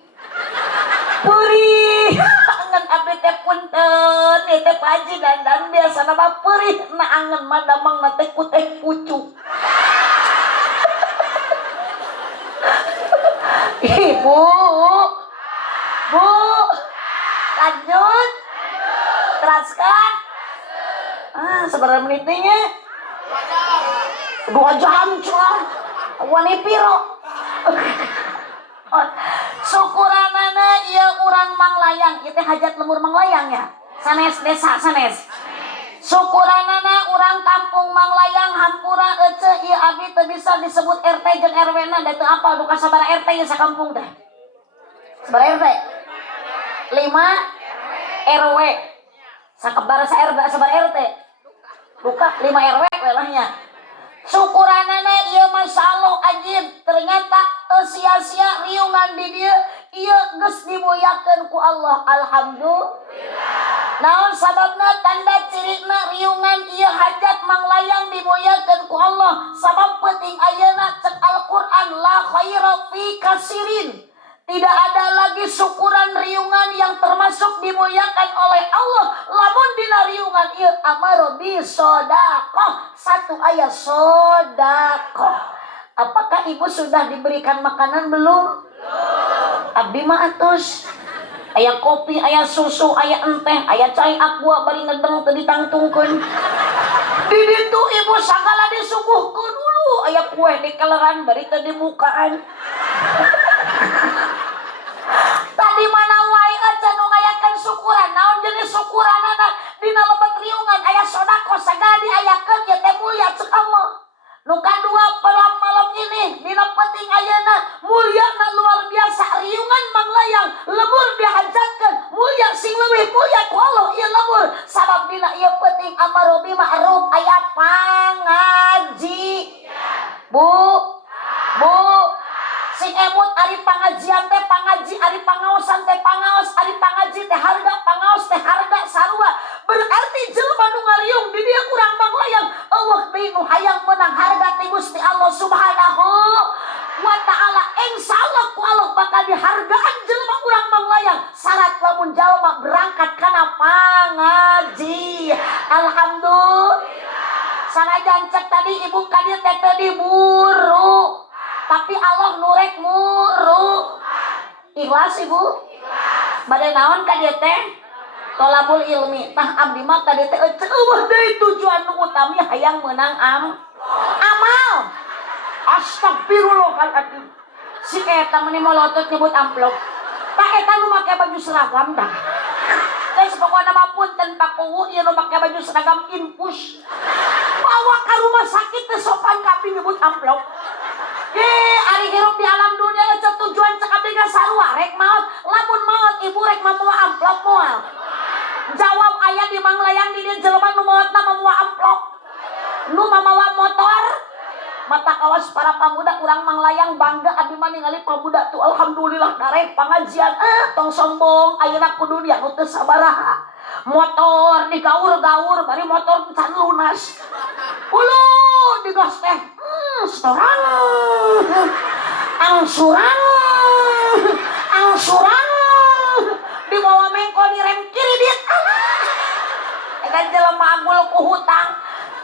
Perih angen abdi teh punten, ieu teh Pak Haji Dadang biasana mah perih na angen mah damang teh ku teh pucuk. Ibu, Bu, lanjut, teraskan. Seberapa menitnya? 2 jam cuy. Wani piro. Syukuranana ieu urang Manglayang, ieu teh hajat lemur Manglayang ya. Sanes desa sanes. Syukuranana urang kampung Manglayang hampura ece ieu abdi teu bisa disebut RT jeung RW-na da teu apal duka sabaraha RT ieu sakampung teh. Sabaraha RT? 5 RW. Sabaraha RT? Duka 5 RW we lah nya. Syukuranana ieu Masya Allah ajib, ternyata teu sia-sia riungan di dieu ieu geus dimuliakeun ku Allah. Alhamdulillah. Naon sababna tanda cirina riungan ieu hajat Manglayang dimuliakeun ku Allah. Sabab penting ayeuna cek Al-Qur'an la khaira fi kasirin. Tidak ada lagi syukuran riungan yang termasuk dimuliakan oleh Allah lamun dina riungan ieu amaro bi sodaqah. 1 ayat sodaqah. Apakah ibu sudah diberikan makanan belum? Belum. Abdi mah atos. Aya kopi, aya susu, aya enteh, aya cai aqua bari ngedeng teu ditangtungkeun. Di ditu ibu sagala disuguhkeun dulu. Aya kue di keleran bari teu dibukaan. Tadi mana wae aja nu ngayakeun syukuran. Naon jenis syukuranana dina lebat riungan aya sodaqah sagala diayakeun ieu teh mulia ceuk Allah. Nu kadua malam ini dina penting ayeuna mulyana luar biasa riungan Manglayang lemur dihajatkeun mulia sing leuwih mulia ku Allah ieu lemur sabab dina ieu penting amar bi ma'ruf aya pangaji. Bu sing emut ari pangajian teh pangaji, ari pangaosan teh pangaos, ari pangaji teh harga, pangaos teh harga sarua. Berarti jelema nu ngariung di dieu urang Manglayang eueuh deui nu hayang menang harga ti Gusti Allah Subhanahu wa ta'ala insyaallah ku Allah bakal dihargaan jelema urang manglayang syarat lamun jalma berangkat kana pangaji. Alhamdulillah. Sanajan cek tadi ibu kadieu teh teu diburu, tapi Allah nurek muru. Ikhlas ibu? Bade naon kadieu teh? Tolabul ilmi. Tah abdi mah kadieu teh eueuh deui tujuan nu utami hayang meunang amal. Astagfirullahaladzim. Si eta meni molotot nyebut amplop. Tak eta nu make baju seragam dah. Geus pokona mah punten Pak Kuwu ieu nu make baju seragam infus. Bawa ka rumah sakit teh sopan kabeh nyebut amplop. Ari hirup di alam dunia cek tujuan cek abdi ge sarua rek maot. Lamun maot ibu rek mamawa amplop moal. Jawab aya di manglayang di dieu jelema nu maotna mamawa amplop. Nu mamawa motor. Mata kawas para pamuda urang manglayang bangga abdi mah ningali pamuda tuh alhamdulillah darek pangajian tong sombong ayeuna kudu dia nu teu sabaraha motor digaur-gaur bari motor can lunas ulu digas teh setoran angsuran dibawa mengko direm kiri dit kan jelema agul ku hutang.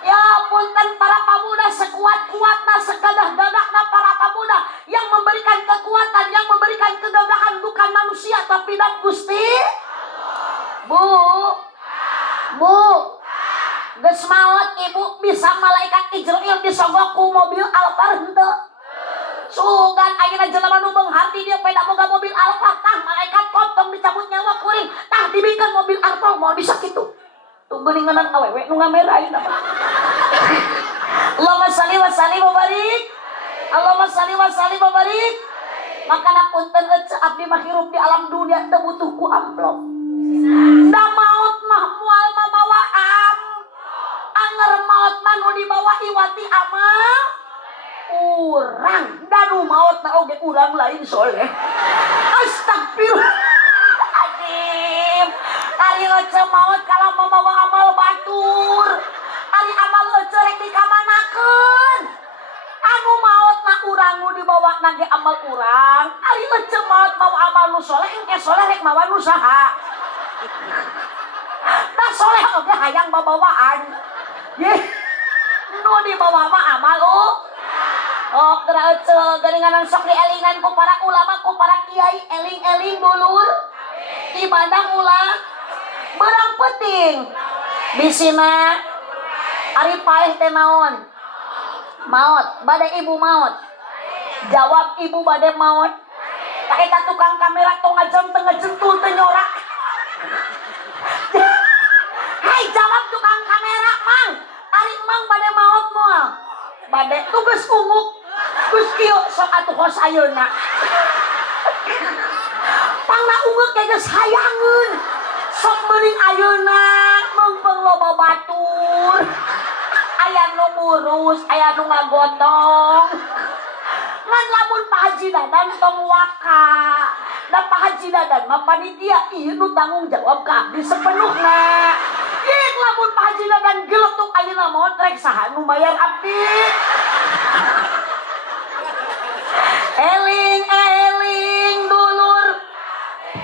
Ya punten para pemuda sekuat-kuatna segadah-gadahna para pemuda yang memberikan kekuatan, yang memberikan kegagahan bukan manusia tapi dan Gusti Bu geus maot ibu bisa malaikat Ijrail disogok ku mobil Alphard henteu sugan ayeuna jelema nu beunghar di dieu peda boga mobil Alphard tah malaikat potong dicabut nyawa kuring tah dibikeun mobil Alphard mau bisa kitu tuh geuningan awewe nu ngamerain apa. Allahumma shalli wa sallim wa barik. Allahumma shalli wa sallim wa barik. Makana punten ece abdi mah hirup di alam dunia teu butuh ku amplop. Da maot mah moal mamawa anger maot mah nu dibawa iwati amal urang. Da nu maot na oge urang lain soleh. Astagfirullahaladzim. Ari ece maot kalau mamawa amal batur. Ari amal ece rek dikamanakeun. Anu maotna urang nu dibawa nage amal urang. Ari ece maot mawa amal nu soleh engke soleh rek mawa nu saha. Da soleh oge hayang babawaan. Ye. Nu dibawa mah amal oh geura ece geuninganan sok dielingan ku para ulama ku para kiai eling-eling dulur. Ibadah ulah berang penting bisina ari paeh teh naon maot bade ibu maot jawab ibu bade maot tak eta tukang kamera tong ngajam teu ngajentul teu nyorak hai jawab tukang kamera mang ari mang bade maot moal bade tugas unguk geus kieu sok atuh hos ayeuna pangna unguk ge geus hayangeun sok meuning ayeuna mumpung loba batur aya nu ngurus aya nu ngagotong ngan lamun Pak Haji Dadan tong waka da Pak Haji Dadan mah panitia ieu nu tanggung jawab ka abdi sepenuhna ih lamun Pak Haji Dadan geletuk ayeuna mah rek saha nu bayar abdi eling dulur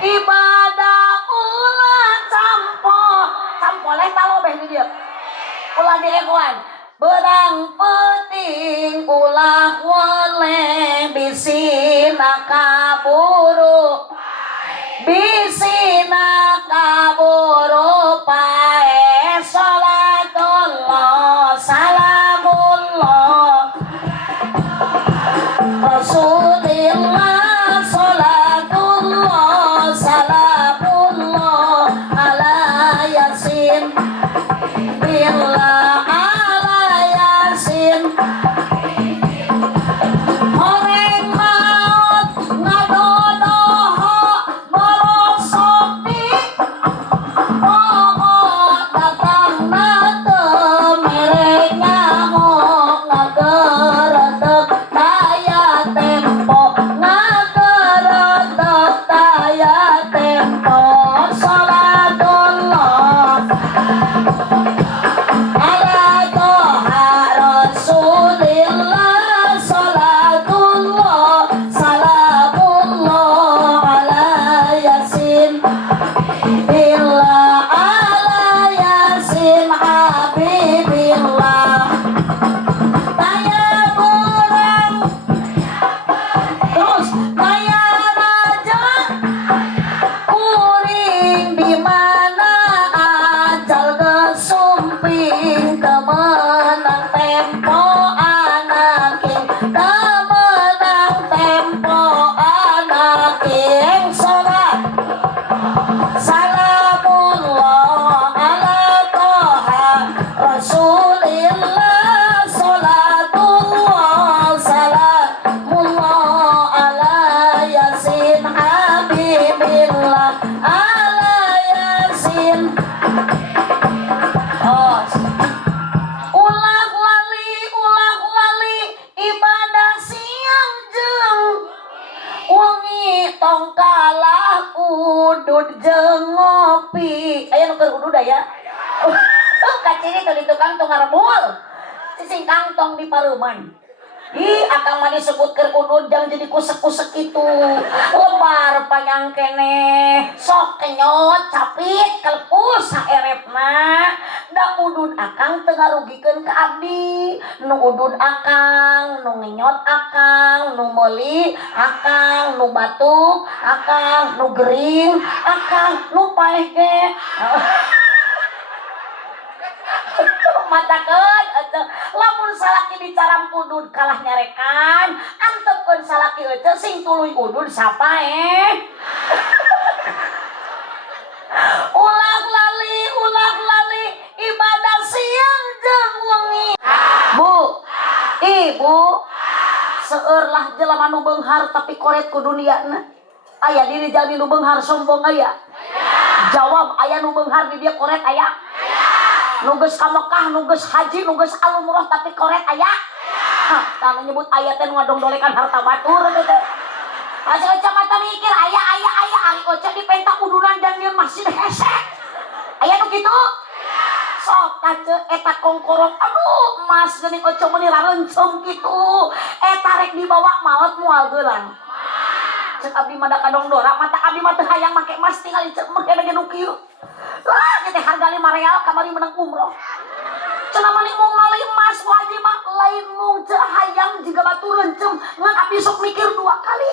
ibadah ulah campoleh talobeh di dieu ulah diekuan berang penting ulah waleh bisina kaburu pae salatullah salamullah Rasulillah salatullah salamullah ala yasin billah ala yasin horeng teh di tukang tong ngarebul. Sising kantong di pareuman. Ih, akang mah disebutkeun udud jangan jadi kusek-kusek itu. Lebar panjang kene. Sok kenyot capit kelepus saerepna. Da udud akang teu ngarugikeun ka abdi. Nu udud akang, nu ngenyot akang, nu meuli akang, nu batuk akang, nu gering akang, nu paeh ge. Matakeun lamun salaki dicaram udud kalah nyarekan antepkeun salaki eueuh sing tuluy udud sapae. ulang lali ibadah siang jeung wengi. Bu, ibu seueur lah jelema nu beunghar tapi koret ku duniana. Aya diri jalmi nu beunghar sombong aya? Jawab, aya nu beunghar di dia koret aya? Nugas ka Mekah, nugas haji, nugas alumroh tapi koret aya? Hah, tanu nyebut aya teh ngadongdolekan harta batur teh. Asa Oca mata mikir aya ari Oca dipenta udunan dan nyieun masjid hese. Aya nu kitu? Sok kace eta kongkorong aduh emas geuning Oca meuli rarencem kitu. Eta rek dibawa maot moal geulang. Cek abdi mah da kadongdora mata abdi mah teu hayang make emas tinggal cek mah kene nu kieu. Lah teh harga 5 real kamari menang umroh. Cenah mani mung malih emas wajib mah lain mung teu hayang jiga batu rencem ngan abdi sok mikir 2 kali.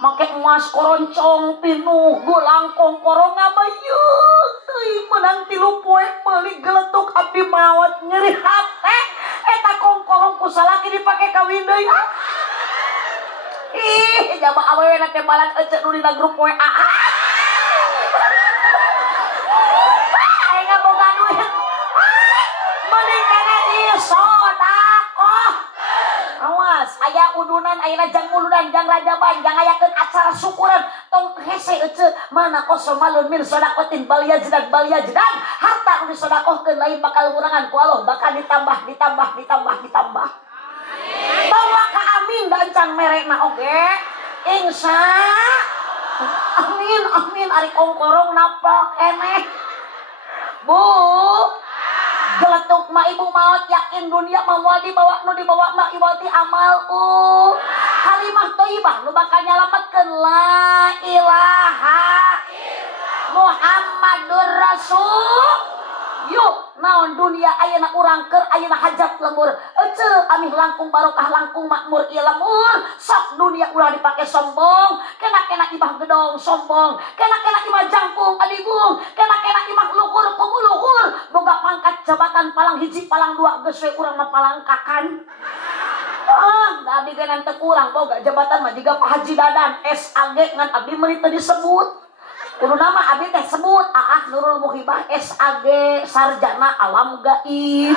Make emas koroncong pinuh gulang kongkorong ngabayeuh teuing menang 3 poe meuli geletuk abdi maot nyeri hate eta kongkorong ku salaki dipake kawin deui. Ih, jaba awewe na teh balat ece nu dina grup WA. Aing boga duit. Mending kana di sodakoh. Awas, aya udunan ayeuna jang muludan jang rajaban jang ayakeun acara syukuran tong hese ece mana kosong malun min sodakotin bal yajdan harta nu disodakohkeun lain bakal ngurangan ku Allah bakal ditambah. Bawa ka amin dan can merekna oge. Insya amin ari kongkorong napa keneh. Bu, geletuk mah ibu maot yakin dunia mah moal dibawa nu dibawa mah iwati amal kalimah thayyibah nu bakal nyalametkeun la ilaha Muhammadur Rasul. Yuk naon dunia ayeuna urang keur ayeuna hajat lembur ece amih langkung barokah langkung makmur ieu lemur sok dunia ulah dipake sombong kena imah gedong sombong kena imah jangkung adigung kena imah luhur kumu luhur boga pangkat jabatan palang hiji palang dua geus we urang mah palangkakan. Abdi genan teu kurang boga jabatan mah jiga Pak Haji Dadan SAG ngan abdi meuli teu disebut. Kudu nama abdi teh sebut Aah Nurul Muhibah SAG sarjana alam gaib.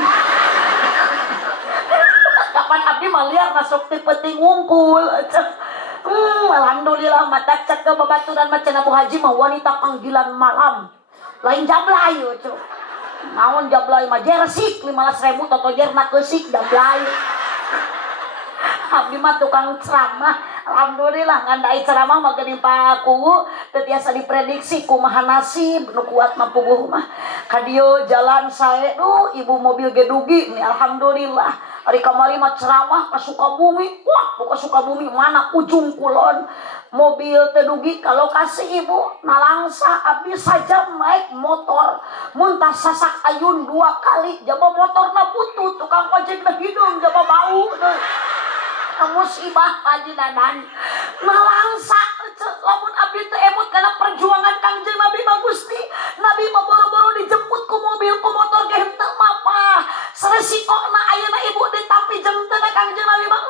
Kapan abdi mah liar masuk ti penting ngungkul. Alhamdulillah mata cek ke babaturan macana Bu Haji mah wanita panggilan malam. Lain jablay cuy. Naon jablay mah jersik 15.000 toto jerna keusik jablay. Abdi mah tukang ceramah. Alhamdulillah ngandai ceramah mah geuning paku teu tiasa diprediksi kumaha nasib nu kuat mah puguh mah ka dieu jalan sae ibu mobil ge dugi nih alhamdulillah ari kamari mah ceramah ka Sukabumi wah buka Sukabumi mana ujung kulon mobil teu dugi ka lokasi ibu nalangsa abdi saja naik motor muntah sasak ayun 2 kali jaba motorna butut tukang ojek na hidung jaba bau musibah Haji Dadan nalangsa lamun abdi teu emut kana perjuangan Kangjeng Nabi Gusti Nabi mah boro-boro dijemput ku mobil ku motor ge henteu mah saresikona ayeuna ibu ditapi jeung teu Kangjeng Nabi mah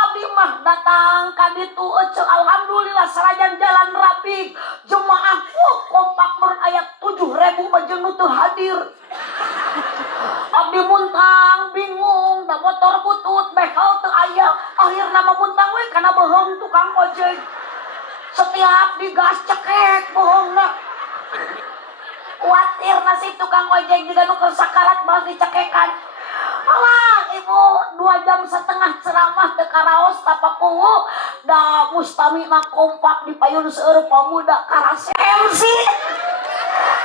abdi mah datang ka ditu alhamdulillah sarajan jalan rapi jemaah kompak meureun aya 7.000 mah jeung nu teu hadir. Abdi muntang bingung da motor butut behel teu aya akhirna mah muntang we kana beheung tukang ojek setiap digas cekek bohongna kuatir nasib tukang ojek juga nu keur sakarat balas dicekekan. Alah ibu 2,5 jam ceramah teu karaos tapaku da mustamina kompak dipayun seueur pamuda karase MC.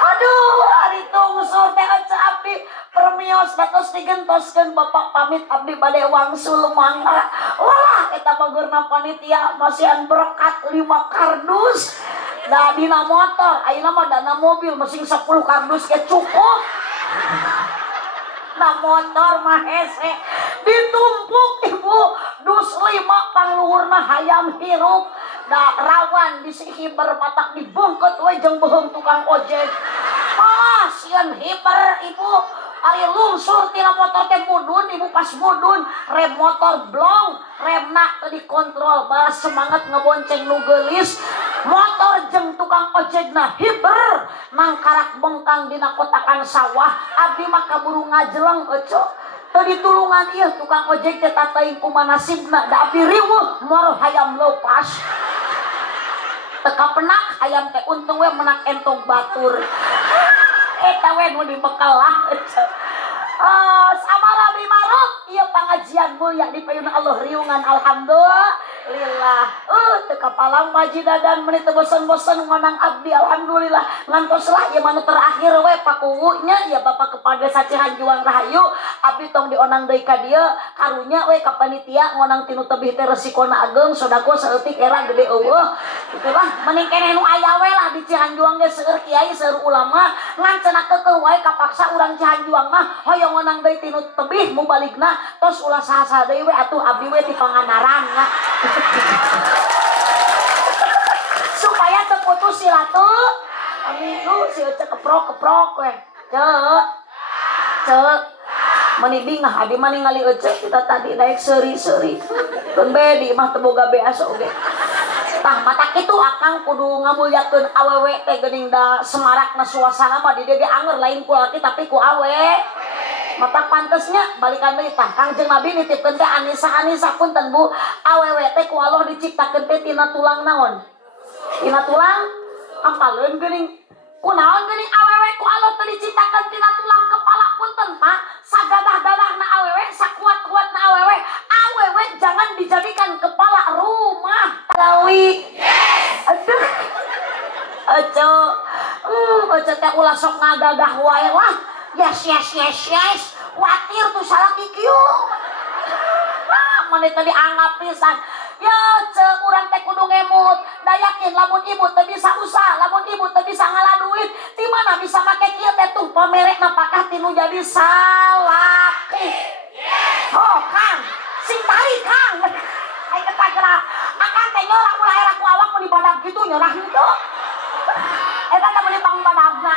Aduh, hari tungsur teh abdi permio ngaos datos digentoskeun bapak pamit abdi bade wangsul mangga. Wah eta bagurna panitia masihan berkat 5 kardus. Da dina motor ayeuna mah dana mobil masing 10 kardus ge cukup. Na motor mah hese ditumpuk ibu dus 5 pangluhurna hayam hirup da rawan di si hiber matak dibungkut we jeung beuheung tukang ojek. Sieun hiber ibu ari lungsur tina motor teh mudun ibu pas mudun rem motor blong remna teu dikontrol balas semangat ngebonceng nu geulis motor jeung tukang ojekna hiber nangkarak bengkang dina kotakan sawah abdi mah kaburu ngajeleng ecok teu ditulungan ieu tukang ojek teh tataing kumaha nasibna da abdi riweuh mor hayam leupas teka penak hayam teh untung we menak entong batur eta we nu dibekal lah sabara bimaruk ieu pangajian mulia di payuna Allah riungan alhamdulillah teu kapalang maji dadan meuni teu bosan-bosan ngonang abdi alhamdulillah ngantos lah ieu mah terakhir we pakuwu nya ya Bapak kepada sacihan juang rahayu abdi tong dionang deui ka dieu karunya we ka panitia ngonang tinu tebih teh resikona ageng sodako saeutik era gede eueuh itulah mending keneh nu aya we lah di Cihanjuang ge seueur kiai seueur ulama ngan cenah keukeuh wae kapaksa urang Cihanjuang mah hoyong ngonang deui tinu tebih mu baligna tos ulah saha-saha deui we atuh abdi we di Panganaran nya supaya terputus silaturahmi amigo si Ece keprok we cek menibing nah abi mah ningali Ece kita tadi naik seri-seri keun bedi mah teu boga beas oge tah mata kitu akang kudu ngamulyakeun awewe teh geuning da semarakna suasana mah di dieu ge anger lain ku laki tapi ku awe mata pantesnya balikan deui tah Kangjeng Nabi nitipkeun teh Anisa punten Bu awewe teh ku Allah diciptakeun teh tina tulang naon tina tulang apaleun geuning kunaon geuning awewe ku Allah teh diciptakeun tina tulang kepala punten Pak sagadah-gadahna awewe sakuat-kuatna awewe jangan dijadikan kepala rumah tawi aduh Ece teh ulah sok ngagagah wae lah yes watir tuh salaki kieu maneh teh dianggap pisan ya cek urang teh kudu ngemut da yakin lamun ibu teh bisa usaha lamun ibu teh bisa ngalah duit di mana bisa make kieu teh tuh pamerekna pakah tinu jadi salaki oh Kang sing tari Kang ai eta geura akan teh nyorang ulah era ku awak mun dibadag kitu nyorang henteu eta teh mun pangbadagna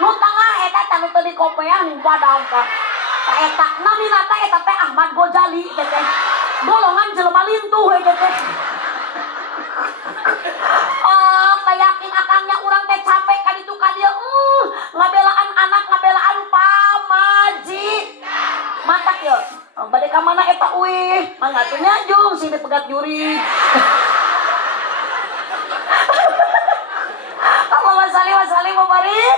nu tengah eta teh nu teu dikopeang ning badag ka eta namina teh eta teh Ahmad Ghazali teh golongan jelema lintuh we teh kayakin akangnya urang teh capek ka ditu ka dieu ngabelaan anak ngabelaan pamaji matak yeuh bade ka mana eta uih mangga teu nyajung sing dipegat juri Allahumma shalli wa sallim wa barik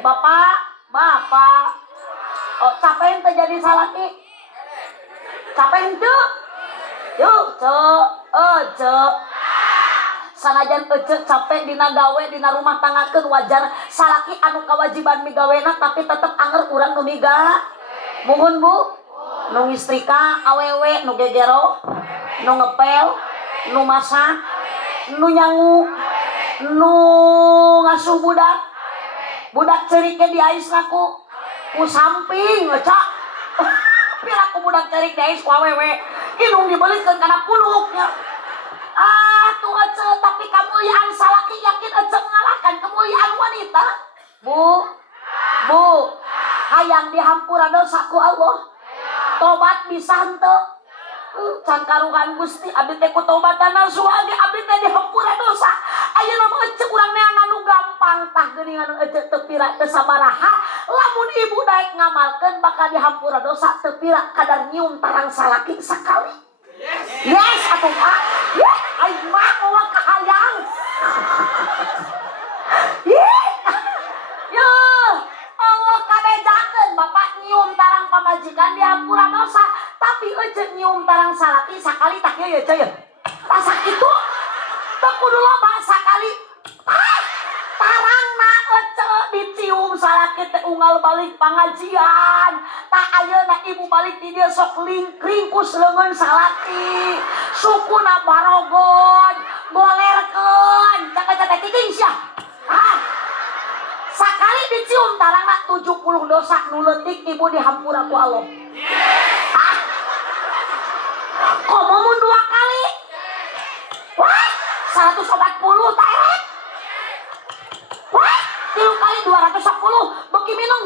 Bapak capek teh jadi salaki capek henteu yuk cek sanajan Ece capek dina gawe dina rumah tanggakeun wajar salaki anu kawajiban migawena tapi tetep anger urang nu miga muhun Bu nu ngistrika awewe nu gegero nu ngepel nu masak nu nyangu nu ngasuh budak cerik di ais laku ku samping cak piraku budak cerik di ais ku awewe inung dibelikeun kana puluknya tuh Ece tapi kemuliaan salaki yakin Ece mengalahkan kemuliaan wanita Bu hayang dihampura dosa ku Allah tobat bisa henteu can karuhan Gusti abdi teh ku tobatan nasuha ge abdi teh dihampura dosa ayeuna mah Ece urang neangan nu gampang tah geuningan Ece teu pira teu sabaraha lamun ibu daek ngamalkeun bakal dihampura dosa teu pira kadar nyium tarang salaki sakali yes atuh Pak aing mah moal kahayang Allah kabejakeun Bapak nyium tarang pamajikan dihampura dosa tapi Ece nyium tarang salaki sakali tak ya Ece ya tak sakitu teu kudu loba sakali tarangna Ece dici dicium salaki teh unggal balik pangajian. Tak ayeuna ibu balik di dia sok ringkus leungeun salaki. Sukuna barogon, bolerkeun, caka-caka titing sia. Sakali dicium tarangna 70 dosa nu leutik ibu dihampura ku Allah. Komo mun 2 kali. Wah, 140 tak eret. Wah, 3 kali 210 beki minum.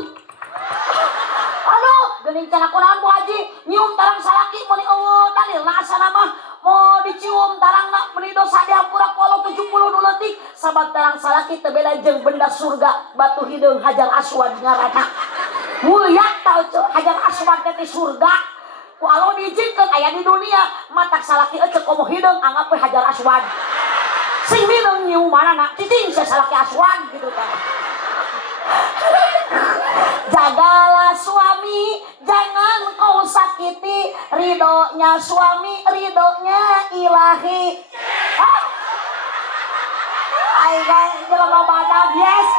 Aduh, geuning cenah kunaon Bu Haji, nyium tarang salaki meni eueuh dalilna asana mah mau dicium tarangna meni dosa dihampura ku Allah 70 nu leutik. Sabab tarang salaki teu beda jeung benda surga, batu hideung Hajar Aswad ngaranna. Mulia tau Hajar Aswad teh di surga. Ku Allah diizinkeun aya di dunia, matak salaki ecek komo hideung anggap we Hajar Aswad. Sing minum nyiumanana titing sia salaki Aswad gitu kan. Jagalah suami, jangan kau sakiti, ridhonya suami, ridhonya ilahi. Ayo jelema badag yes.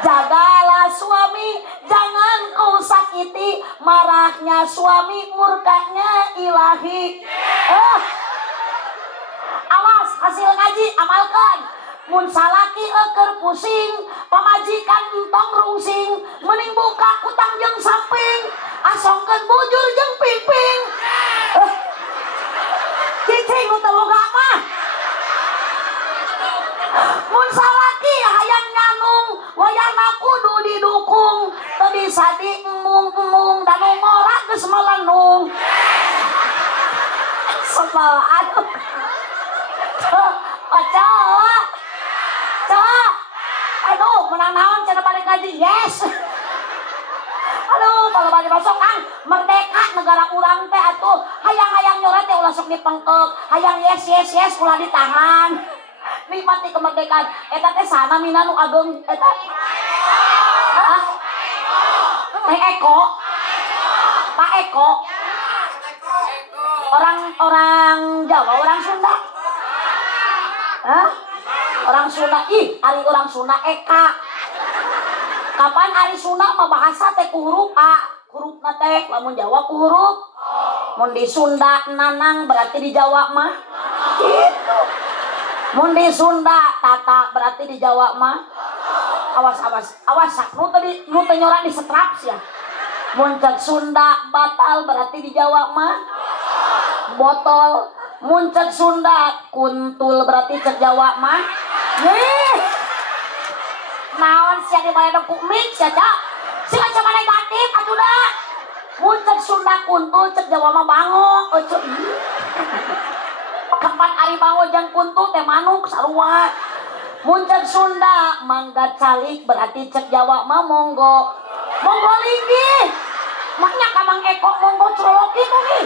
Jagalah suami, jangan kau sakiti, marahnya suami, murkanya ilahi. Awas hasil ngaji amalkan. Mun salaki eker pusing, pamajikan entong rungsing, mending buka utang jeung samping, asongkeun bujur jeung piping. Cicing nu teu boga mah. Mun salaki hayang nyanung, wayahna kudu didukung, teu bisa diemung-emung dan ngora geus melenung. Sebel aduh. Aduh, menang naon cenah balik ngaji. Yes. Aduh, kalau balik masuk kan merdeka negara urang teh atuh. Hayang-hayang nyoret teh ulah sok dipengkeuk. Hayang yes ulah ditahan. Nikmati kemerdekaan. Eta teh sana mina nu ageng eta. Heeh. Teh Eko. Pak Eko. Orang Jawa, orang Sunda. Hah? Orang Sunda, ari orang Sunda Eka. Kapan ari Sunda mah bahasa teh ku huruf A, hurufna teh lamun Jawa ku huruf. Mun di Sunda nanang berarti di Jawa mah gitu. Mun di Sunda tata berarti di Jawa mah awas nu teu nyorak di setrap sia. Mun cek Sunda batal berarti di Jawa mah botol. Mun cek Sunda kuntul berarti cek Jawa mah naon sia di mana ku mix ya cak sing aja negatif atuh da. Mun cek Sunda kuntul cek Jawa mah bango. Kapan ari bango jeung kuntul teh manuk sarua. Mun cek Sunda mangga calik berarti cek Jawa mah monggo linggih. Maknya kamang Eko monggo croloki tuh nih.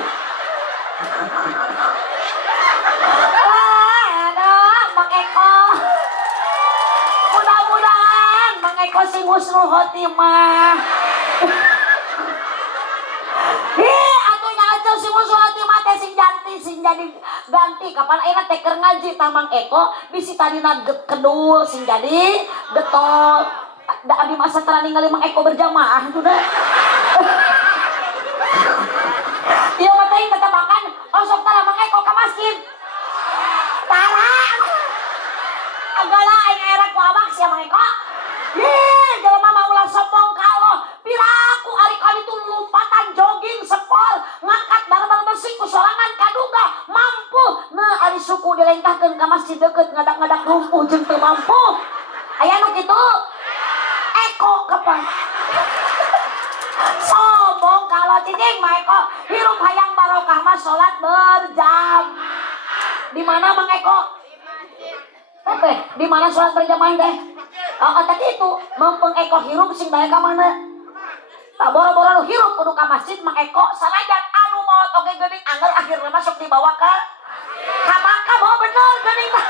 Aduh, Mang Eko. Mudah-mudahan Mang Eko sing husnul khotimah. Atunya aja sing husnul khotimah teh sing janti sing jadi ganti. Kapan ayeuna teh keur ngaji tah Mang Eko bisi tadina kedul sing jadi getol. Da abdi masa tara ningali Mang Eko berjamaah tuh dah. Ieu mah teh tetebakan osok tara Mang Eko ka masjid. Tara. Agala aing era ku awak sia Mang Eko. Jelema mah ulah sombong ka Allah. Piraku ari kali tu lompatan jogging sepol ngangkat barbel besi ku sorangan kaduga mampu. Nah ari suku dilengkahkeun ka masjid deukeut ngadak-ngadak lumpuh jeung teu mampu. Aya nu kitu. Eko kapan? Sombong kalau cicing Mang Eko hirup hayang barokah mah salat berjam. Di mana Mang Eko? Teh, di mana salat berjamaah teh? Tadi itu mumpung Eko hirup sing bae ka mana? Tak boro-boro lu hirup kudu ka masjid Mang Eko sanajan anu maot oge geuning angger akhirna masuk dibawa ka Makka bawa bener geuning tah.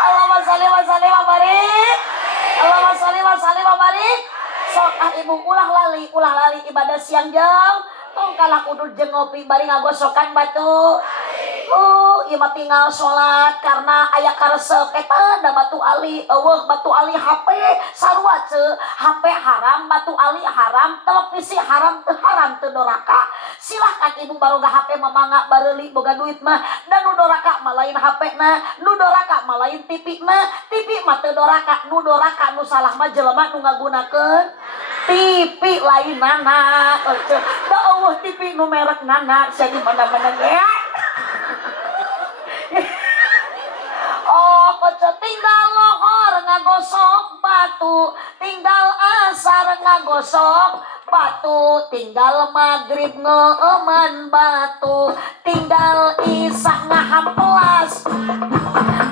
Allahumma sholli wa sallim wa barik. Allahumma sholli wa sallim wa barik. Sok ibu ulah lali ibadah siang jeung tong kalah udud jeung ngopi bari ngagosokan batu. ieu mah tinggal salat karena aya karesep eta da batu ali eueuh batu ali HP sarua ce HP haram batu ali haram televisi haram teu doraka silahkan ibu baroga HP mah mangga bareuli boga duit mah dan nu doraka mah lain HP na nu doraka mah lain TV na TV mah teu doraka nu doraka nu salah mah jelema nu ngagunakeun TV lain nana da eueuh TV nu merek nana sia di mana-mana ya. Oh, koco tinggal lohor ngagosok batu, tinggal asar ngagosok batu, tinggal maghrib ngeuman batu, tinggal isya ngahamplas,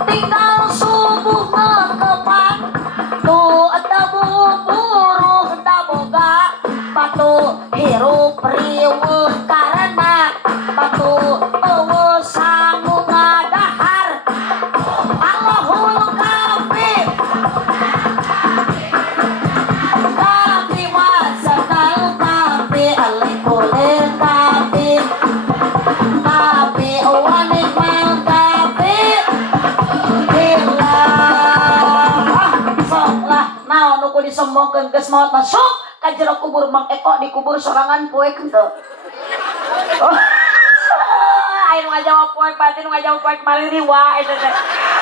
tinggal subuh ngekepang, tu tebu buruh daboga batu hirup riweuh karena batu eueuh sangu ngadahar Allahul kafir kafi wasanal kafi alikulil kafi kafi wanikmal kafi billah sok lah naon nu disombongkeun geus maot masuk ka jero kubur Mang Eko dikubur sorangan poe henteu. Ayo ngajawab poe pati nu ngajawab poe kemarin riwa eta teh.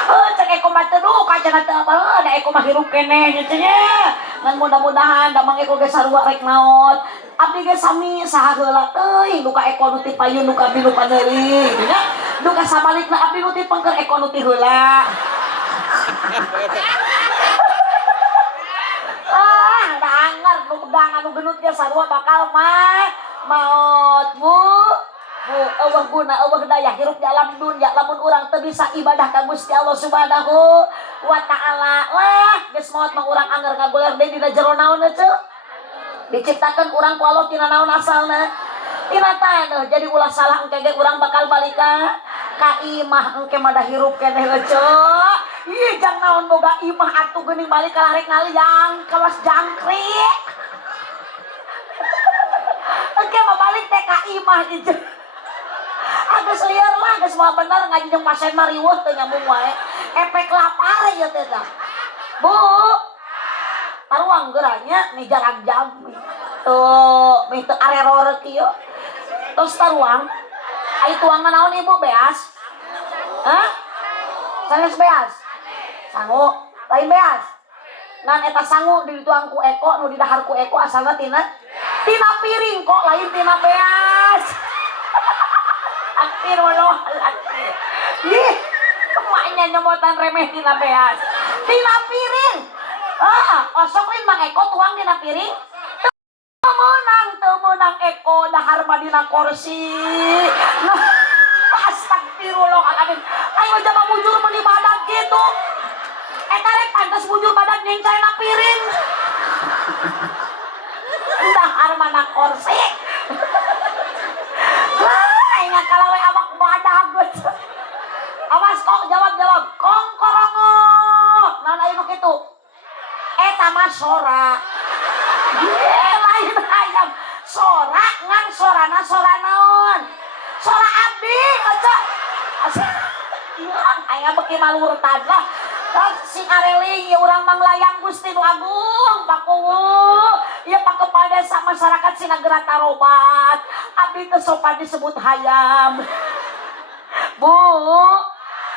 Cek Eko mah teu duka cenah teu apa da Eko mah hirup keneh nya ngan mudah-mudahan da Mang Eko ge sarua rek naon. Abdi ge sami saha heula teuing duka Eko nu ti payun duka abdi nu paneuli nya. Duka sabalikna abdi nu ti pengker Eko nu ti heula. Danger nu pedang anu genut ge sarua bakal maut bu eueuh guna eueuh daya hirup di alam dunya lamun urang teu bisa ibadah ka Gusti Allah Subhanahu wa taala lah geus maot mah urang anger ngaguler deui dina jero naon ce diciptakeun urang ku Allah tina naon asalna tina taneuh jadi ulah salah engke ge urang bakal balik ka imah engke mah da hirup keneh ceuh ih jang naon boga imah atuh geuning balik ka larek ngaliang kawas jangkrik engke mah balik teh ka imah ieu geus lieur lah geus moal bener ngaji jeung pasien mah riweuh teu nyambung wae efek lapar ieu teh tah Bu taruang geuranya mi jarang jam tuh mi teu areror kieu tos taruang ai tuangan naon ibu beas hah sanes beas sangu lain beas ngan eta sangu dituang ku Eko nu didahar ku Eko asalna tina piring kok lain tina beas Astagfirullahaladzim ih emaknya nyemotan remeh tina beas tina piring osok lain Mang Eko tuang tina piring temenang Eko dahar mah dina kursi nah astagfirullahaladzim ayo jama bujur meni badan gitu eta rek pantes bujur badan nyencai na piring dahar mah na kursi ingat kalau awak badag awas kok jawab kong korongo naon aya nu kitu eta mah sora lain ayam sora ngan sorana sora naon sora abdi aja aya beki malurtan lah si areling ya urang manglayang Gusti nu Agung pakuwu ieu pakepada desa masyarakat Sinagera Tarobat abdi teu sopan disebut hayam Bu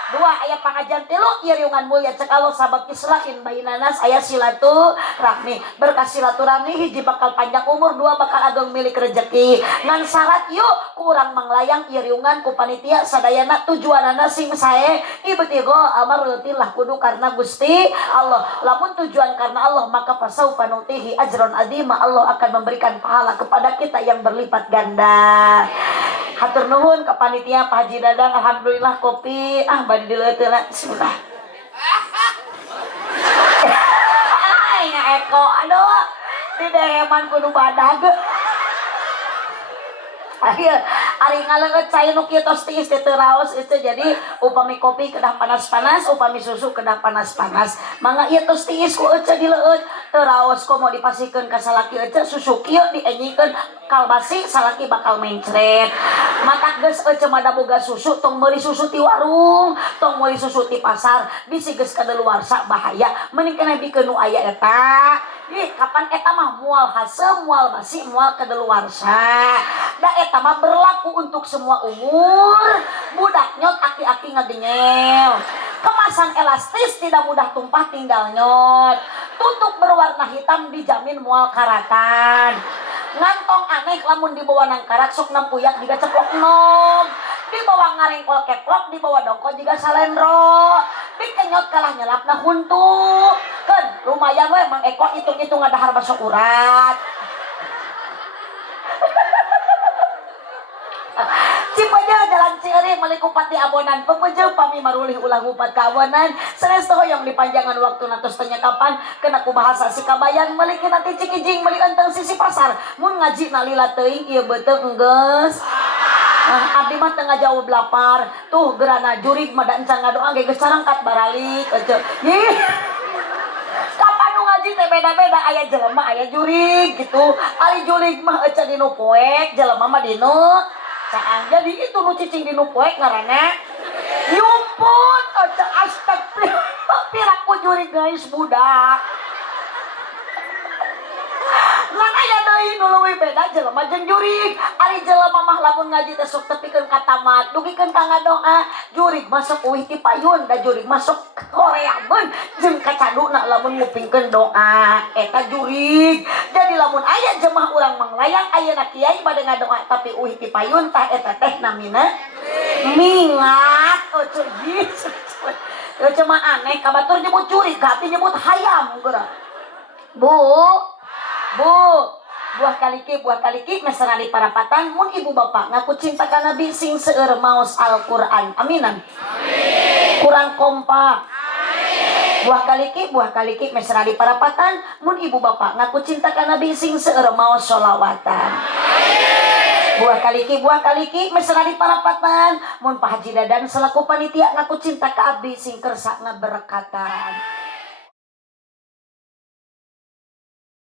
dua aya pangajian tilu ieu riungan mulia cek Allah sabab islahin bainanas aya silaturahmi berkah silaturahmi hiji bakal panjang umur dua bakal ageng milik rezeki ngan syarat yuk kurang manglayang ieu riungan ku panitia sadayana tujuanana sing sae ibtigo amarulillah kudu karena Gusti Allah lamun tujuan karena Allah maka fasaufa nutihi ajron azima Allah akan memberikan pahala kepada kita yang berlipat ganda. Hatur nuhun ke panitia Pak Haji Dadang alhamdulillah kopi badi dileuteuna bismillah. Nya Eko aduh di deheman kudu badag. Ayo, ari ngaleungeut cai nu kieu tos tiis teu raos itu jadi upami kopi kedah panas-panas, upami susu kedah panas-panas. Mangga ieu tos tiis ku euceuk dileueut teu raos komo dipasikeun ka salaki euceuk susu kieu dienyikeun kalbasi salaki bakal mencret. Matak geus euceuk mada boga susu tong meuli susu ti warung, tong meuli susu ti pasar, bisi geus kadaluarsa bahaya. Mending kana bikeun nu aya eta. Ih, kapan eta mah moal hasem, moal basi, moal kadaluarsa. Da eta mah berlaku untuk semua umur. Budak nyot aki-aki ngadenyel. Kemasan elastis tidak mudah tumpah tinggal nyot. Tutup berwarna hitam dijamin moal karatan. Ngantong aneh lamun dibawa nang karat sok nampuyak juga ceplok nom. Dibawa ngarengkol keplok, dibawa dongko juga salendro. Dikenyot kalah nyelapna huntu. Kan lumayan we Mang Eko hitung-hitung ngadahar baso urat. Cipaja jalan Cieri melikupati abonan pepeje pami marulih ulah ngupat kawonan sanes hoyong di panjangan waktu natos tanya kapan kena ku bahasa si kabayan meuli nanti cikijing meuli enteng sisi pasar mun ngaji nalila teuing ieu beuteu enggeus. Abdi mah tengah jawab lapar tuh gerana jurig mah da encan ngadoa ge geus carangkat baralik ece. Ih. Kapan nu ngaji teh beda-beda aya jelema aya jurig gitu. Ari jurig mah ece dinu poek jelema mah dinu caang. Jadi itu nu cicing dinu poek ngaranna yumput ece astagfirullah piraku jurig guys budak. Ngan aya deui nu leuwih beda jelema jeung jurig. Ari jelema mah lamun ngaji teh sok tepikeun ka tamat, dugikeun ka ngadoa. Jurig masuk uih ti payun, da jurig masuk horeameun jeung kacaduna lamun ngupingkeun doa. Eta jurig. Jadi lamun aya jemaah urang manglayang ayeuna kiai bade ngadoa tapi uih ti payun tah eta teh namina mingat. Oce gitu. Oce mah aneh kabatur nyebut jurig, hati nyebut hayam geura. Buah kaliki mesana di parapatan mun ibu bapak ngaku cinta ka nabi sing seueur maos Al-Qur'an. Aminan. Amin. Kurang kompak. Amin. Buah kaliki mesana di parapatan mun ibu bapak ngaku cinta ka nabi sing seueur maos sholawatan. Amin. Buah kaliki mesana di parapatan mun Pak Haji Dadan selaku panitia ngaku cinta ka abdi sing kersa ngaberkatan.